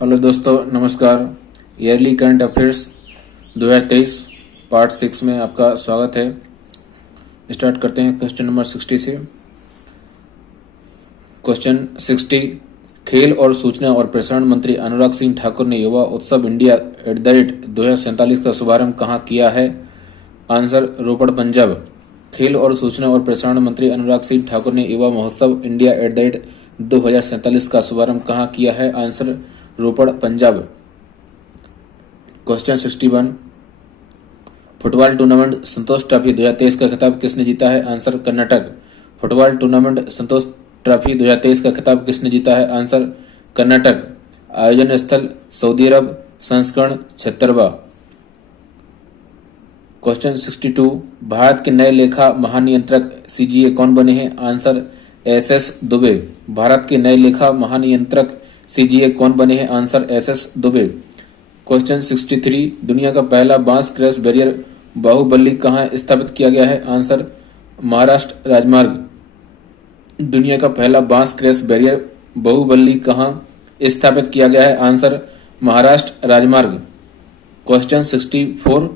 Hello दोस्तों, नमस्कार। Yearly current affairs 2023 part 6 में आपका स्वागत है। स्टार्ट करते हैं क्वेश्चन नंबर 60 से। क्वेश्चन 60, खेल और सूचना और प्रसारण मंत्री अनुराग सिंह ठाकुर ने युवा उत्सव इंडिया @ 2047 का शुभारंभ कहाँ किया है? आंसर, रोपड़, पंजाब। खेल और सूचना और प्रसारण मंत्री अनुराग सिंह ठाकुर ने युवा महोत्सव इंडिया @ 2047 का शुभारंभ कहाँ किया है? आंसर, रोपड़, पंजाब। क्वेश्चन 61, फुटबॉल टूर्नामेंट संतोष ट्रॉफी 2023 का खिताब किसने जीता है? आंसर, कर्नाटक। फुटबॉल टूर्नामेंट संतोष ट्रॉफी 2023 का खिताब किसने जीता है? आंसर, कर्नाटक। आयोजन स्थल सऊदी अरब। संस्करण 76वां। क्वेश्चन 62, भारत के नए लेखा महानियंत्रक सीजीए कौन बने हैं? Answer, SS Dubey. भारत के नए लेखा महानियंत्रक सीजीए कौन बने हैं? Answer, SS Dubey. क्वेश्चन 63, दुनिया का पहला बांस क्रैश बैरियर बाहुबली कहाँ स्थापित किया गया है? आंसर, महाराष्ट्र राजमार्ग। दुनिया का पहला बांस क्रैश बैरियर बाहुबली कहाँ स्थापित किया गया है? आंसर, महाराष्ट्र राजमार्ग। क्वेश्चन 64,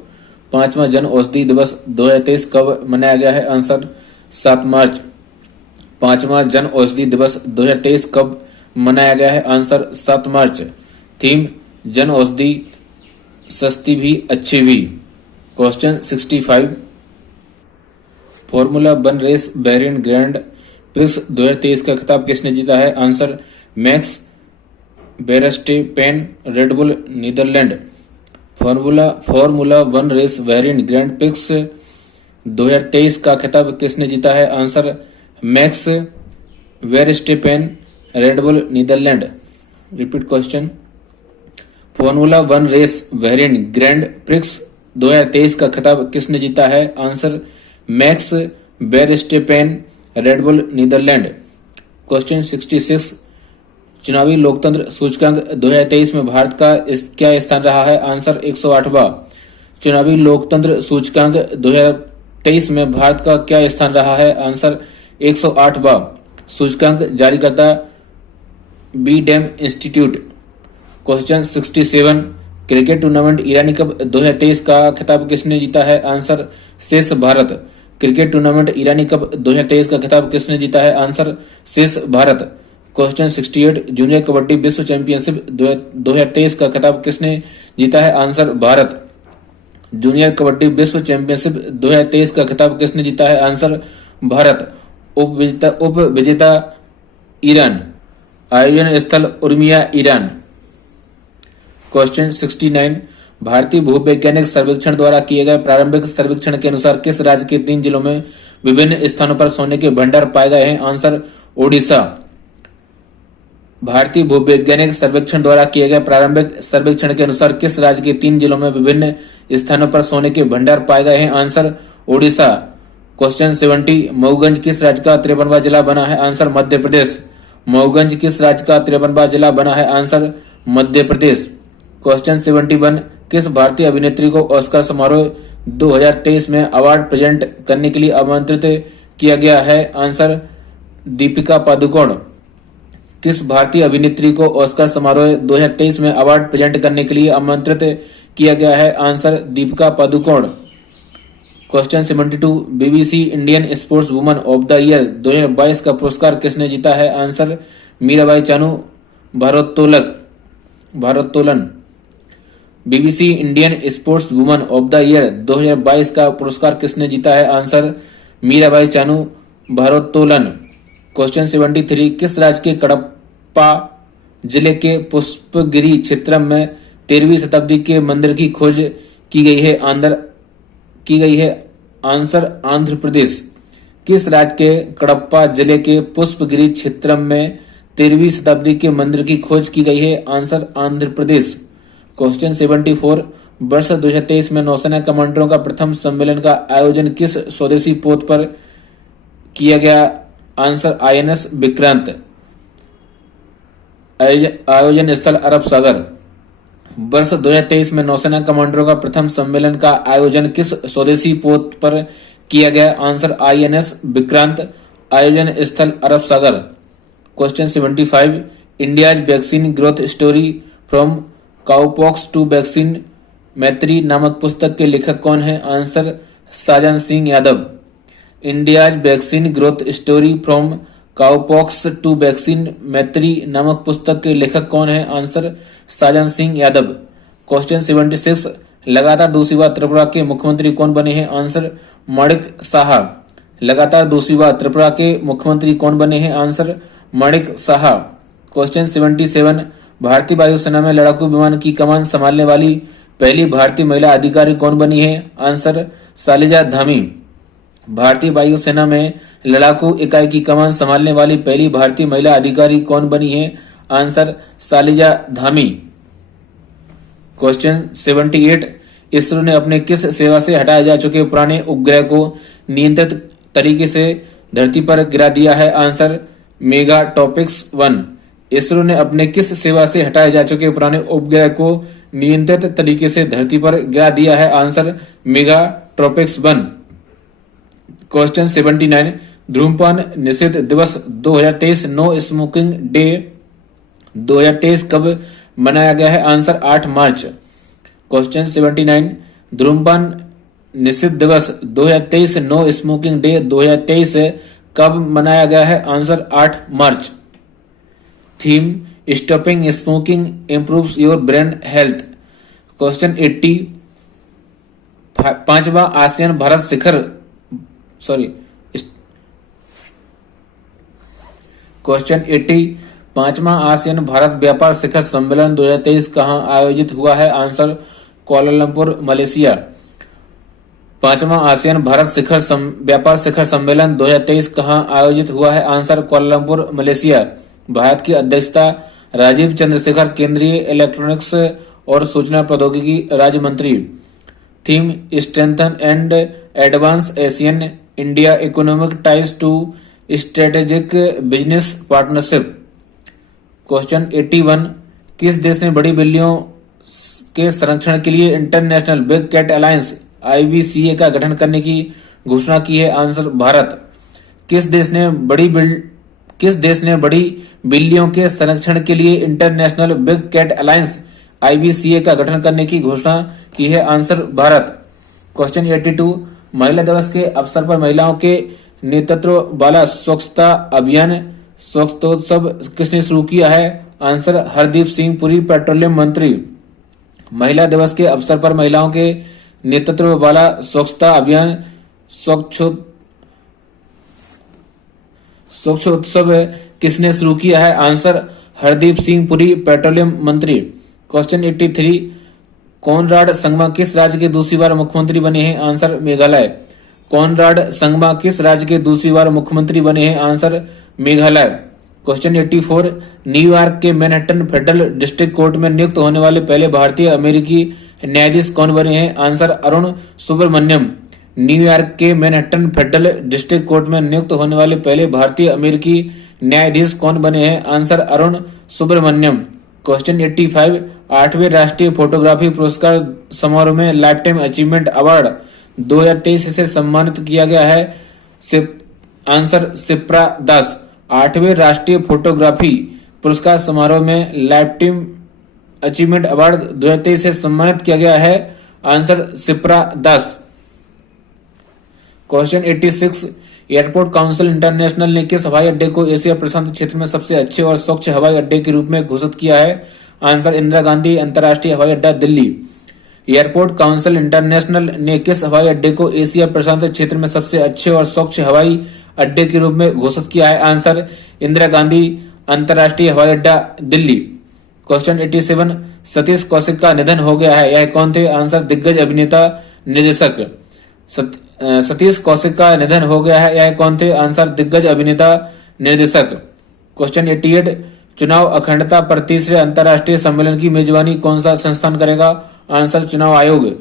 पांचवा जन औषधि दिवस 2023 कब मनाया गया है? आंसर, 7 मार्च। पांचवा जन औषधि दिवस 2023 कब मनाया गया है? आंसर, 7 मार्च। थीम, जन औषधि सस्ती भी अच्छी भी। Question 65, formula 1 race Bahrain grand prix 2023 का खिताब किसने जीता है? Answer, Max Verstappen, Red Bull, Netherland. Formula 1 race Bahrain grand prix 2023 का खिताब किसने जीता है? Answer, Max Verstappen, Red Bull, Netherland. Repeat question, formula 1 race Bahrain grand prix 2023 का खिताब किसने जीता है? Answer, Max Verstappen, Red Bull, Netherland. Question 66, चुनावी लोकतंत्र सूचकांक 2023 में भारत का क्या स्थान रहा है? आंसर, 108वां। चुनावी लोकतंत्र सूचकांक 2023 में भारत का क्या स्थान रहा है? आंसर, 108वां। सूचकांक जारी करता V Dem institute. Question 67, cricket tournament Irani cup 2023 का खिताब किसने जीता है? आंसर, शेष भारत। क्रिकेट टूर्नामेंट ईरानी कप 2023 का खिताब किसने जीता है? आंसर, शेष भारत। क्वेश्चन 68, जूनियर कबड्डी विश्व चैंपियनशिप 2023 का खिताब किसने जीता है? आंसर, भारत। जूनियर कबड्डी विश्व चैंपियनशिप 2023 का खिताब किसने जीता है? आंसर, भारत। उप विजेता ईरान। आयोजन स्थल उर्मिया, ईरान। क्वेश्चन 69, भारतीय भूवैज्ञानिक सर्वेक्षण द्वारा किए गए प्रारंभिक सर्वेक्षण के अनुसार किस राज्य के 3 जिलों में विभिन्न स्थानों पर सोने के भंडार पाए गए हैं? आंसर, ओडिशा। भारतीय भूवैज्ञानिक सर्वेक्षण द्वारा किए गए प्रारंभिक सर्वेक्षण के अनुसार किस राज्य के 3 जिलों में विभिन्न स्थानों पर सोने के भंडार पाए गए हैं? आंसर, ओडिशा। क्वेश्चन 70, मऊगंज किस राज्य का 53वां जिला बना है? आंसर, मध्य प्रदेश। मऊगंज किस राज्य का 53वां जिला बना है? आंसर, मध्य प्रदेश। क्वेश्चन 71, किस भारतीय अभिनेत्री को ऑस्कर समारोह 2023 में अवार्ड प्रेजेंट करने के लिए आमंत्रित किया गया है? आंसर, दीपिका पादुकोण। किस भारतीय अभिनेत्री को ऑस्कर समारोह 2023 में अवार्ड प्रेजेंट करने के लिए आमंत्रित किया गया है? Answer, Deepika Padukone. Question 72, BBC Indian sports woman of the year 2022 का पुरस्कार किसने जीता है? आंसर, मीराबाई चानू, भारोत्तोलन। BBC Indian sports woman of the year 2022 का पुरस्कार किसने जीता है? आंसर, मीराबाई चानू, भारोत्तोलन। क्वेश्चन 73, किस राज्य के कडप्पा जिले के पुष्पगिरी क्षेत्र में 13वीं शताब्दी के मंदिर की खोज की गई है? आंसर, आंध्र प्रदेश। किस राज्य के कडप्पा जिले के पुष्पगिरी क्षेत्र में 13वीं शताब्दी के मंदिर की खोज की गई है? आंसर, आंध्र प्रदेश। क्वेश्चन 74, वर्ष 2023 में नौसेना कमांडरों का प्रथम सम्मेलन का आयोजन किस स्वदेशी पोत पर किया गया? Answer, INS Vikrant. आयोजन स्थल अरब सागर। वर्ष 2023 में नौसेना कमांडरों का प्रथम सम्मेलन का आयोजन किस स्वदेशी पोत पर किया गया? Answer, INS Vikrant. आयोजन स्थल अरब सागर। Question 75, India's vaccine growth story from cowpox to vaccine Maitri नामक पुस्तक के लेखक कौन है? Answer Sajan Singh Yadav. India's vaccine growth story from cowpox to vaccine Maitri नामक पुस्तक के लेखक कौन है? आंसर साजन सिंह यादव। क्वेश्चन 76, लगातार दूसरी बार त्रिपुरा के मुख्यमंत्री कौन बने हैं? आंसर माणिक साहा। लगातार दूसरी बार त्रिपुरा के मुख्यमंत्री कौन बने हैं? आंसर माणिक साहा। क्वेश्चन 77, भारतीय वायुसेना में लड़ाकू विमान की कमान संभालने वाली पहली भारतीय महिला अधिकारी कौन बनी है? आंसर शालिजा धामी। भारतीय वायुसेना में लड़ाकू इकाई की कमान संभालने वाली पहली भारतीय महिला अधिकारी कौन बनी है? आंसर शालिजा धामी। क्वेश्चन 78, इसरो ने अपने किस सेवा से हटाए जा चुके पुराने उपग्रह को नियंत्रित तरीके से धरती पर गिरा दिया है? Answer mega topics 1। इसरो ने अपने किस सेवा से हटाए जा चुके पुराने उपग्रह को नियंत्रित तरीके से धरती पर गिरा दिया है? Answer mega tropics 1। क्वेश्चन 79, धूम्रपान निषेध दिवस 2023 नो स्मोकिंग डे 2023 कब मनाया गया है? आंसर 8 मार्च। क्वेश्चन 79, धूम्रपान निषेध दिवस 2023 नो स्मोकिंग डे 2023 कब मनाया गया है? Answer 8 March. Theme stopping smoking improves your brain health. Question 80, पांचवा आसियान भारत शिखर क्वेश्चन 80, पांचवा आसियान भारत व्यापार शिखर सम्मेलन 2023 कहां आयोजित हुआ है? Answer Kuala Lumpur Malaysia. पांचवा आसियान भारत व्यापार शिखर सम्मेलन 2023 कहां आयोजित हुआ है? Answer Kuala Lumpur Malaysia. भारत की अध्यक्षता राजीव चंद्रशेखर केंद्रीय इलेक्ट्रॉनिक्स और सूचना प्रौद्योगिकी राज्य मंत्री। Theme strengthen and advance ASEAN India economic ties to strategic business partnership. Question 81, किस देश ने बड़ी बिल्लियों के संरक्षण के लिए international big cat alliance IBCA का गठन करने की घोषणा की है? आंसर भारत। किस देश ने बड़ी बिल्लियों के संरक्षण के लिए international big cat alliance IBCA का गठन करने की घोषणा की है? आंसर भारत। क्वेश्चन 82, महिला दिवस के अवसर पर महिलाओं के नेतृत्व वाला स्वच्छता अभियान स्वच्छतोत्सव किसने शुरू किया है? आंसर हरदीप सिंह पुरी, पेट्रोलियम मंत्री। महिला दिवस के अवसर पर महिलाओं के नेतृत्व वाला स्वच्छता अभियान स्वच्छोत्सव किसने शुरू किया है? आंसर हरदीप सिंह पुरी, पेट्रोलियम मंत्री। क्वेश्चन 83, कॉनराड संगमा किस राज्य के दूसरी बार मुख्यमंत्री बने हैं? आंसर मेघालय। कॉनराड संगमा किस राज्य के दूसरी बार मुख्यमंत्री बने हैं? आंसर मेघालय। क्वेश्चन 84, न्यूयॉर्क के मैनहट्टन फेडरल डिस्ट्रिक्ट कोर्ट में नियुक्त होने वाले पहले भारतीय अमेरिकी न्यायाधीश कौन बने हैं? आंसर अरुण सुब्रमण्यम। न्यूयॉर्क के मैनहट्टन फेडरल डिस्ट्रिक्ट कोर्ट में नियुक्त होने वाले पहले भारतीय अमेरिकी न्यायाधीश कौन बने हैं? आंसर अरुण सुब्रमण्यम। क्वेश्चन 85, 8वें राष्ट्रीय फोटोग्राफी पुरस्कार समारोह में लाइफ टाइम अचीवमेंट अवार्ड 2023 से सम्मानित किया गया है? आंसर शिप्रा दास। 8वें राष्ट्रीय फोटोग्राफी पुरस्कार समारोह में लाइफ टाइम अचीवमेंट अवार्ड 2023 से सम्मानित किया गया है? आंसर शिप्रा दास। क्वेश्चन 86, एयरपोर्ट काउंसिल इंटरनेशनल ने किस हवाई अड्डे को एशिया प्रशांत क्षेत्र में सबसे अच्छे और स्वच्छ हवाई अड्डे के रूप में घोषित किया है? आंसर इंदिरा गांधी अंतर्राष्ट्रीय हवाई अड्डा दिल्ली। एयरपोर्ट काउंसिल इंटरनेशनल ने किस हवाई अड्डे को एशिया प्रशांत क्षेत्र में सबसे अच्छे और स्वच्छ हवाई अड्डे के रूप में घोषित किया है? आंसर इंदिरा गांधी अंतर्राष्ट्रीय हवाई अड्डा दिल्ली। क्वेश्चन 87, सतीश कौशिक का निधन हो गया है, यह कौन थे? आंसर दिग्गज अभिनेता निर्देशक। सतीश कौशिक का निधन हो गया है, यह कौन थे? आंसर दिग्गज अभिनेता निर्देशक। क्वेश्चन 88, चुनाव अखंडता पर तीसरे अंतर्राष्ट्रीय सम्मेलन की मेजबानी कौन सा संस्थान करेगा? आंसर चुनाव आयोग।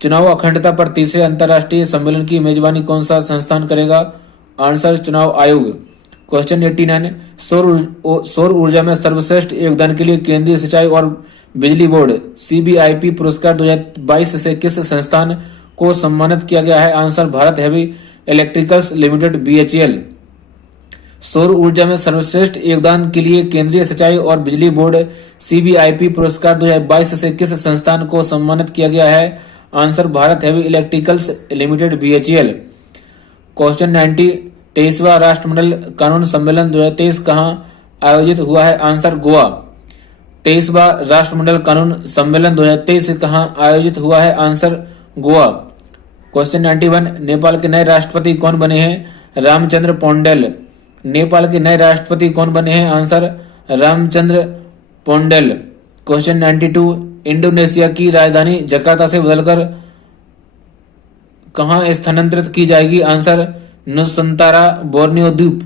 चुनाव अखंडता पर तीसरे अंतर्राष्ट्रीय सम्मेलन की मेजबानी कौन सा संस्थान करेगा? आंसर चुनाव आयोग। क्वेश्चन 89, सौर ऊर्जा में सर्वश्रेष्ठ योगदान के लिए केंद्रीय सिंचाई और बिजली बोर्ड CBIP पुरस्कार 2022 से किस संस्थान को सम्मानित किया गया है? Answer Bharat heavy electricals limited BHEL। सौर ऊर्जा में सर्वश्रेष्ठ योगदान के लिए केंद्रीय सिंचाई और बिजली बोर्ड CBIP पुरस्कार 2022 से किस संस्थान को सम्मानित किया गया है? Answer Bharat heavy electricals limited BHEL। Question 90 23वां राष्ट्रमंडल कानून सम्मेलन 2023 कहाँ आयोजित हुआ है? आंसर गोवा। 23वां राष्ट्रमंडल कानून सम्मेलन 2023 कहाँ आयोजित हुआ है? आंसर गोवा। क्वेश्चन 91 नेपाल के नए राष्ट्रपति कौन बने हैं? रामचंद्र पौंडेल। नेपाल के नए राष्ट्रपति कौन बने हैं? Answer Ramchandra Paudel. Question 92 Indonesia की राजधानी जकार्ता से बदलकर कहां स्थानांतरित की जाएगी? आंसर नुसंतारा बोर्नियो द्वीप।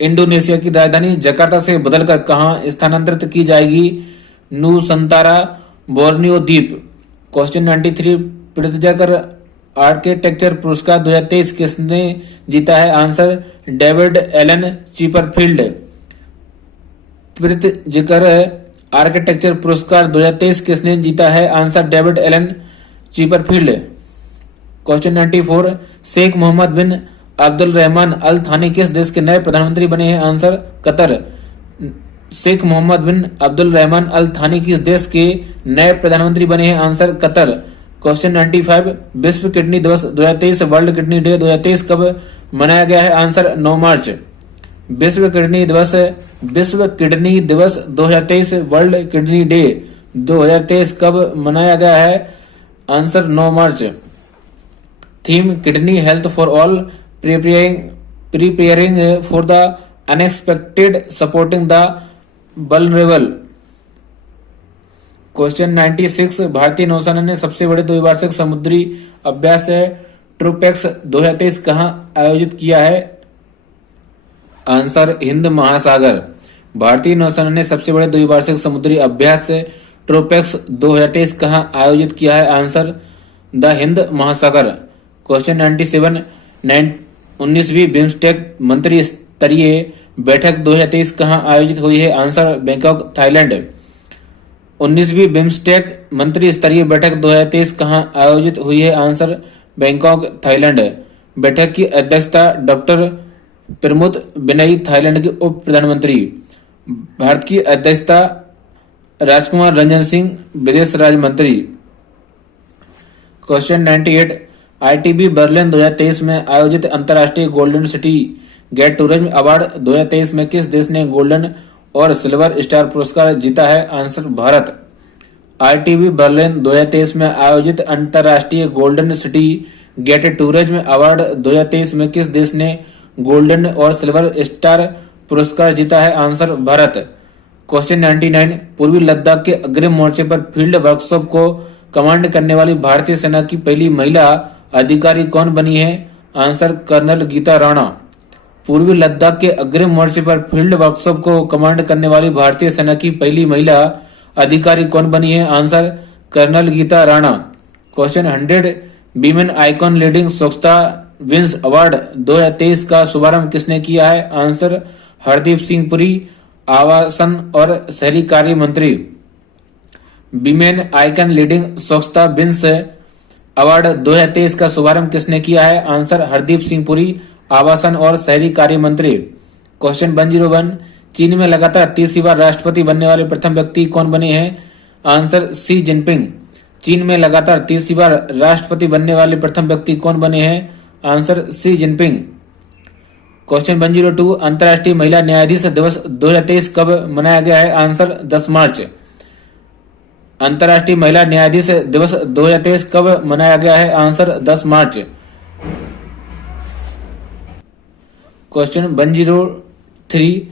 इंडोनेशिया की राजधानी जकार्ता से बदलकर कहां स्थानांतरित की जाएगी? नुसंतारा बोर्नियो द्वीप। क्वेश्चन 93 पृथ्वीकर आर्किटेक्चर पुरस्कार 2023 किसने जीता है? Answer David Alan Chipperfield. Pritzker architecture पुरस्कार 2023 किसने जीता है? Answer David Alan Chipperfield. Question 94 Sheikh Mohammed bin Abdul Rahman Al Thani किस देश के नए प्रधानमंत्री बने हैं? Answer Qatar. Sheikh Mohammed bin Abdul Rahman Al Thani किस देश के नए प्रधानमंत्री बने हैं? Answer Qatar. क्वेश्चन 95 विश्व किडनी दिवस 2023 वर्ल्ड किडनी डे 2023 कब मनाया गया है? आंसर 9 मार्च। विश्व किडनी दिवस 2023 वर्ल्ड किडनी डे 2023 कब मनाया गया है? Answer 9 March. Theme kidney health for all preparing for the unexpected supporting the vulnerable. Question 96 भारतीय नौसेना ने सबसे बड़े द्विवार्षिक समुद्री अभ्यास ट्रूपेक्स 2023 कहां आयोजित किया है? आंसर हिंद महासागर। भारतीय नौसेना ने सबसे बड़े द्विवार्षिक समुद्री अभ्यास ट्रूपेक्स 2023 कहां आयोजित किया है? आंसर द हिंद महासागर। क्वेश्चन 97 19वीं बिम्स्टेक मंत्री स्तरीय बैठक 2023 कहां आयोजित हुई है? Answer Bangkok Thailand. 19वीं बिम्स्टेक मंत्री स्तरीय बैठक 2023 कहां आयोजित हुई है? Answer Bangkok Thailand. बैठक की अध्यक्षता डॉक्टर प्रमुद बिनई थाईलैंड के उप प्रधानमंत्री। भारत की अध्यक्षता राजकुमार रंजन सिंह विदेश राज्य मंत्री। क्वेश्चन 98 ITB बर्लिन 2023 में आयोजित अंतर्राष्ट्रीय golden city gate tourism award 2023 में किस देश ने गोल्डन और सिल्वर स्टार पुरस्कार जीता है? आंसर भारत। ITB बर्लिन 2023 में आयोजित अंतर्राष्ट्रीय golden city gate tourism award 2023 में किस देश ने गोल्डन और सिल्वर स्टार पुरस्कार जीता है? आंसर भारत। क्वेश्चन 99 पूर्वी लद्दाख के अग्रिम मोर्चे पर फील्ड वर्कशॉप को कमांड करने वाली भारतीय सेना की पहली महिला अधिकारी कौन बनी है? Answer colonel Geeta Rana. पूर्वी लद्दाख के अग्रिम मोर्चे पर फील्ड वर्कशॉप को कमांड करने वाली भारतीय सेना की पहली महिला अधिकारी कौन बनी है? Answer colonel Geeta Rana. Question 100 women icon leading Swachhata wins award 2023 का शुभारंभ किसने किया है? आंसर हरदीप सिंह पुरी, आवासन और शहरी कार्य मंत्री। Women icon leading Swachhata wins award 2023 का शुभारंभ किसने किया है? आंसर हरदीप सिंह पुरी, आवासन और शहरी कार्य मंत्री। क्वेश्चन 101 चीन में लगातार 30वीं बार राष्ट्रपति बनने वाले प्रथम व्यक्ति कौन बने हैं? Answer Xi Jinping. चीन में लगातार 30वीं बार राष्ट्रपति बनने वाले प्रथम व्यक्ति कौन बने हैं? Answer Xi Jinping. क्वेश्चन 102 अंतर्राष्ट्रीय महिला न्यायाधीश दिवस 2023 कब मनाया गया है? आंसर 10 मार्च। अंतर्राष्ट्रीय महिला न्यायाधीश दिवस 2023 कब मनाया गया है? आंसर 10 मार्च। क्वेश्चन 103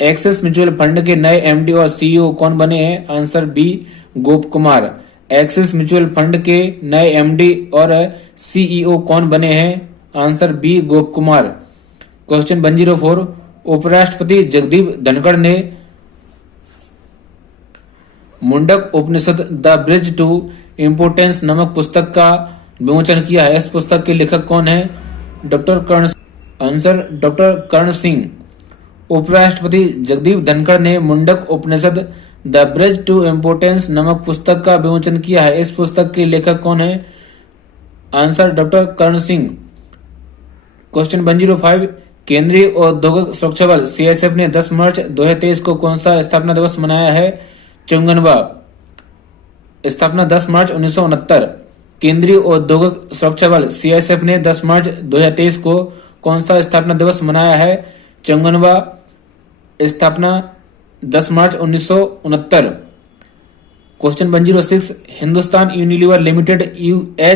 एक्सिस म्यूचुअल फंड के नए MD और CEO कौन बने हैं? आंसर बी गोप कुमार। एक्सिस म्यूचुअल फंड के नए MD और CEO कौन बने हैं? आंसर बी गोप कुमार। क्वेश्चन 104 उपराष्ट्रपति जगदीप धनखड़ ने मुंडक उपनिषद द ब्रिज टू इम्पोर्टेंस नामक पुस्तक का विमोचन किया है। इस पुस्तक के लेखक कौन है? डॉक्टर कर्ण। आंसर डॉक्टर कर्ण सिंह। उपराष्ट्रपति जगदीप धनखड़ ने मुंडक उपनिषद द ब्रिज टू इम्पोर्टेंस नामक पुस्तक का विमोचन किया है। इस पुस्तक के लेखक कौन है? आंसर डॉक्टर कर्ण सिंह। क्वेश्चन 105 केंद्रीय औद्योगिक सुरक्षा बल सीआईएसएफ ने 10 मार्च 2023 को कौन सा स्थापना दिवस मनाया है? चंगनवा। स्थापना 10 मार्च 1969। केंद्रीय औद्योगिक सुरक्षा बल सीआईएसएफ ने 10 मार्च 2023 को कौन सा स्थापना दिवस मनाया है? चंगनवा। स्थापना 10 मार्च 1969। Question 106, Hindustan Unilever limited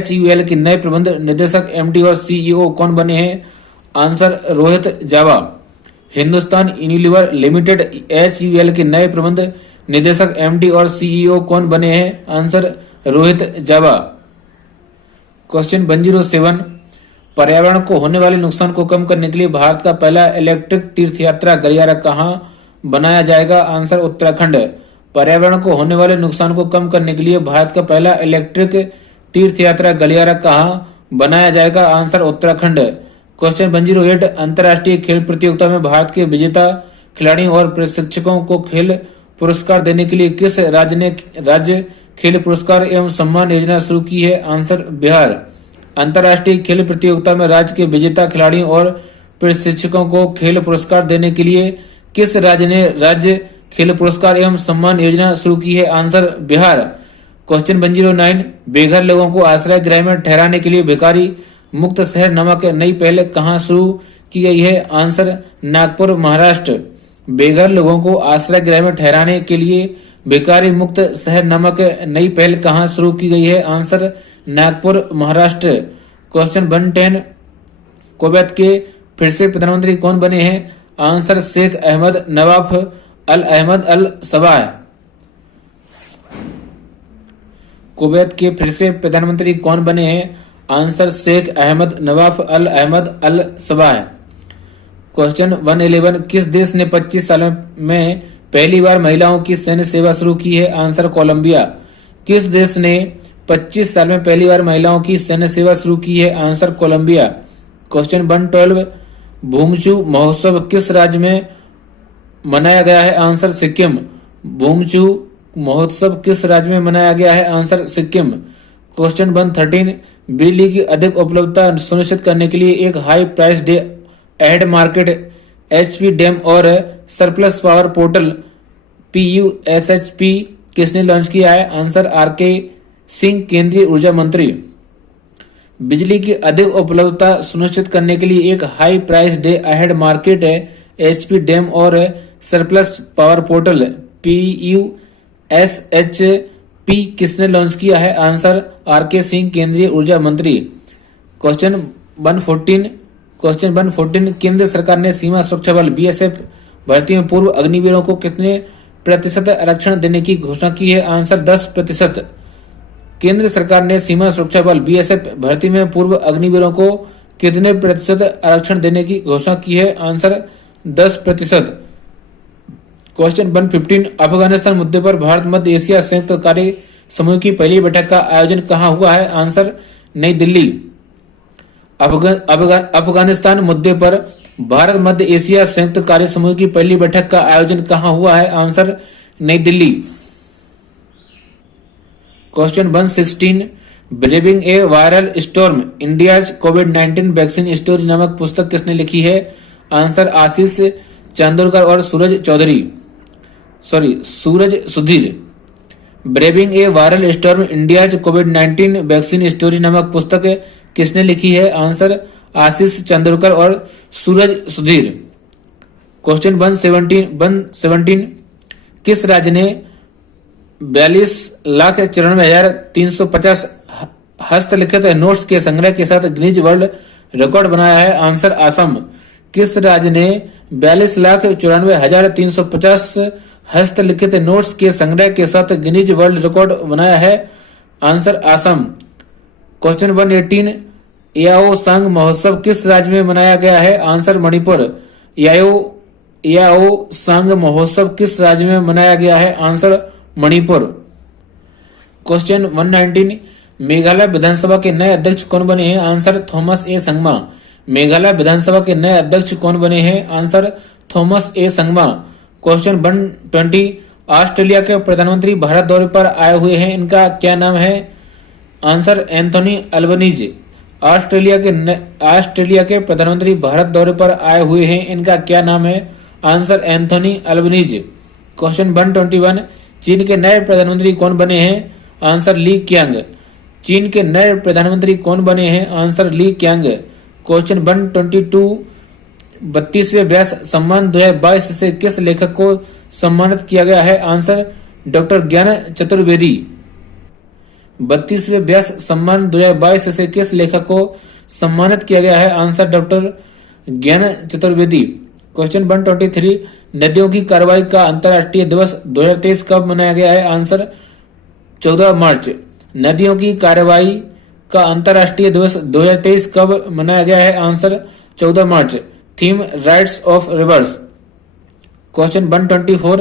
HUL के नए प्रबंध निदेशक MD और CEO कौन बने हैं? आंसर रोहित जावा। हिंदुस्तान यूनिलीवर लिमिटेड HUL के नए प्रबंध निदेशक MD और CEO कौन बने हैं? आंसर रोहित जावा। क्वेश्चन 107, पर्यावरण को होने वाले नुकसान को कम करने के लिए भारत का पहला इलेक्ट्रिक तीर्थ यात्रा गलियारा कहाँ बनाया जाएगा? आंसर उत्तराखंड। पर्यावरण को होने वाले नुकसान को कम करने के लिए भारत का पहला इलेक्ट्रिक तीर्थ यात्रा गलियारा कहाँ बनाया जाएगा? आंसर उत्तराखंड। क्वेश्चन 108, अंतर्राष्ट्रीय खेल प्रतियोगिता में भारत के विजेता खिलाड़ियों और प्रशिक्षकों को खेल पुरस्कार देने के लिए किस राज्य ने राज्य खेल पुरस्कार एवं सम्मान योजना शुरू की है? आंसर बिहार। अंतर्राष्ट्रीय खेल प्रतियोगिता में राज्य के विजेता खिलाड़ियों और प्रशिक्षकों को खेल पुरस्कार देने के लिए किस राज्य ने राज्य खेल पुरस्कार एवं सम्मान योजना शुरू की है? आंसर बिहार। क्वेश्चन 109, बेघर लोगों को आश्रय गृह में ठहराने के लिए भिखारी मुक्त शहर नामक नई पहल कहाँ शुरू की गई है? आंसर नागपुर महाराष्ट्र। बेघर लोगों को आश्रय गृह में ठहराने के लिए भिखारी मुक्त शहर नामक नई पहल कहाँ शुरू की गई है? Answer Nagpur Maharashtra. Question 110, Kuwait के फिर से प्रधानमंत्री कौन बने हैं? आंसर शेख अहमद नवाफ अल अहमद अल सबाह। कुवैत के फिर से प्रधानमंत्री कौन बने हैं? आंसर शेख अहमद नवाफ अल अहमद अल सबाह। क्वेश्चन 111, किस देश ने 25 सालों में पहली बार महिलाओं की सैन्य सेवा शुरू की है? Answer Colombia. किस देश ने 25 साल में पहली बार महिलाओं की सैन्य सेवा शुरू की है? Answer Colombia. क्वेश्चन 112, भूंगचू महोत्सव किस राज्य में मनाया गया है? आंसर सिक्किम। भूंगचू महोत्सव किस राज्य में मनाया गया है? आंसर सिक्किम। क्वेश्चन 113, बिजली की अधिक उपलब्धता सुनिश्चित करने के लिए एक high price day ahead market HP dam और सरप्लस पावर पोर्टल PUSHP किसने लॉन्च किया है? आंसर RK सिंह, केंद्रीय ऊर्जा मंत्री। बिजली की अधिक उपलब्धता सुनिश्चित करने के लिए एक high price day ahead market HP dam और सरप्लस पावर पोर्टल PUSHP किसने लॉन्च किया है? आंसर RK सिंह, केंद्रीय ऊर्जा मंत्री। क्वेश्चन 114, केंद्र सरकार ने सीमा सुरक्षा बल BSF भर्ती में पूर्व अग्निवीरों को कितने प्रतिशत आरक्षण देने की घोषणा की है? आंसर 10%। केंद्र सरकार ने सीमा सुरक्षा बल BSF भर्ती में पूर्व अग्निवीरों को कितने प्रतिशत आरक्षण देने की घोषणा की है? आंसर 10%। क्वेश्चन 115, अफगानिस्तान मुद्दे पर भारत मध्य एशिया संयुक्त कार्य समूह की पहली बैठक का आयोजन कहाँ हुआ है? आंसर नई दिल्ली। अफगानिस्तान मुद्दे पर भारत मध्य एशिया संयुक्त कार्य समूह की पहली बैठक का आयोजन कहाँ हुआ है? आंसर नई दिल्ली। क्वेश्चन 116, ब्रेविंग ए वायरल स्टॉर्म इंडियाज कोविड-19 वैक्सीन स्टोरी नामक पुस्तक किसने लिखी है? आंसर आशीष चांदोरकर और सूरज सुधीर। ब्रेविंग ए वायरल स्टॉर्म इंडियाज कोविड-19 वैक्सीन स्टोरी नामक पुस्तक किसने लिखी है? आंसर आशीष चांदोरकर और सूरज सुधीर। क्वेश्चन 117, किस राज्य ने 42,94,350 हस्तलिखित नोट्स के संग्रह के साथ गिनीज वर्ल्ड रिकॉर्ड बनाया है? आंसर असम। किस राज्य ने 42,94,350 हस्तलिखित नोट्स के संग्रह के साथ गिनीज वर्ल्ड रिकॉर्ड बनाया है? आंसर असम। क्वेश्चन 118, याओ सांग महोत्सव किस राज्य में मनाया गया है? आंसर मणिपुर। याओ सांग महोत्सव किस राज्य में मनाया गया है? आंसर मणिपुर। क्वेश्चन 119, मेघालय विधानसभा के नए अध्यक्ष कौन बने हैं? आंसर थॉमस ए संगमा। मेघालय विधानसभा के नए अध्यक्ष कौन बने हैं? आंसर थॉमस ए संगमा। क्वेश्चन 120, ऑस्ट्रेलिया के प्रधानमंत्री भारत दौरे पर आए हुए हैं, इनका क्या नाम है? Answer Anthony Albanese. ऑस्ट्रेलिया के प्रधानमंत्री भारत दौरे पर आए हुए हैं, इनका क्या नाम है? Answer Anthony Albanese. क्वेश्चन 121, चीन के नए प्रधानमंत्री कौन बने हैं? आंसर ली क्यांग। चीन के नए प्रधानमंत्री कौन बने हैं? आंसर ली क्यांग। क्वेश्चन 122, 32वें व्यास सम्मान 2022 से किस लेखक को सम्मानित किया गया है? आंसर डॉक्टर ज्ञान चतुर्वेदी। 32वें व्यास सम्मान 2022 से किस लेखक को सम्मानित किया गया है? आंसर डॉक्टर ज्ञान चतुर्वेदी। क्वेश्चन 123, नदियों की कार्रवाई का अंतर्राष्ट्रीय दिवस 2023 कब मनाया गया है? आंसर 14 मार्च। नदियों की कार्रवाई का अंतर्राष्ट्रीय दिवस 2023 कब मनाया गया है? Answer 14 March. Theme rights of reverse. Question 124,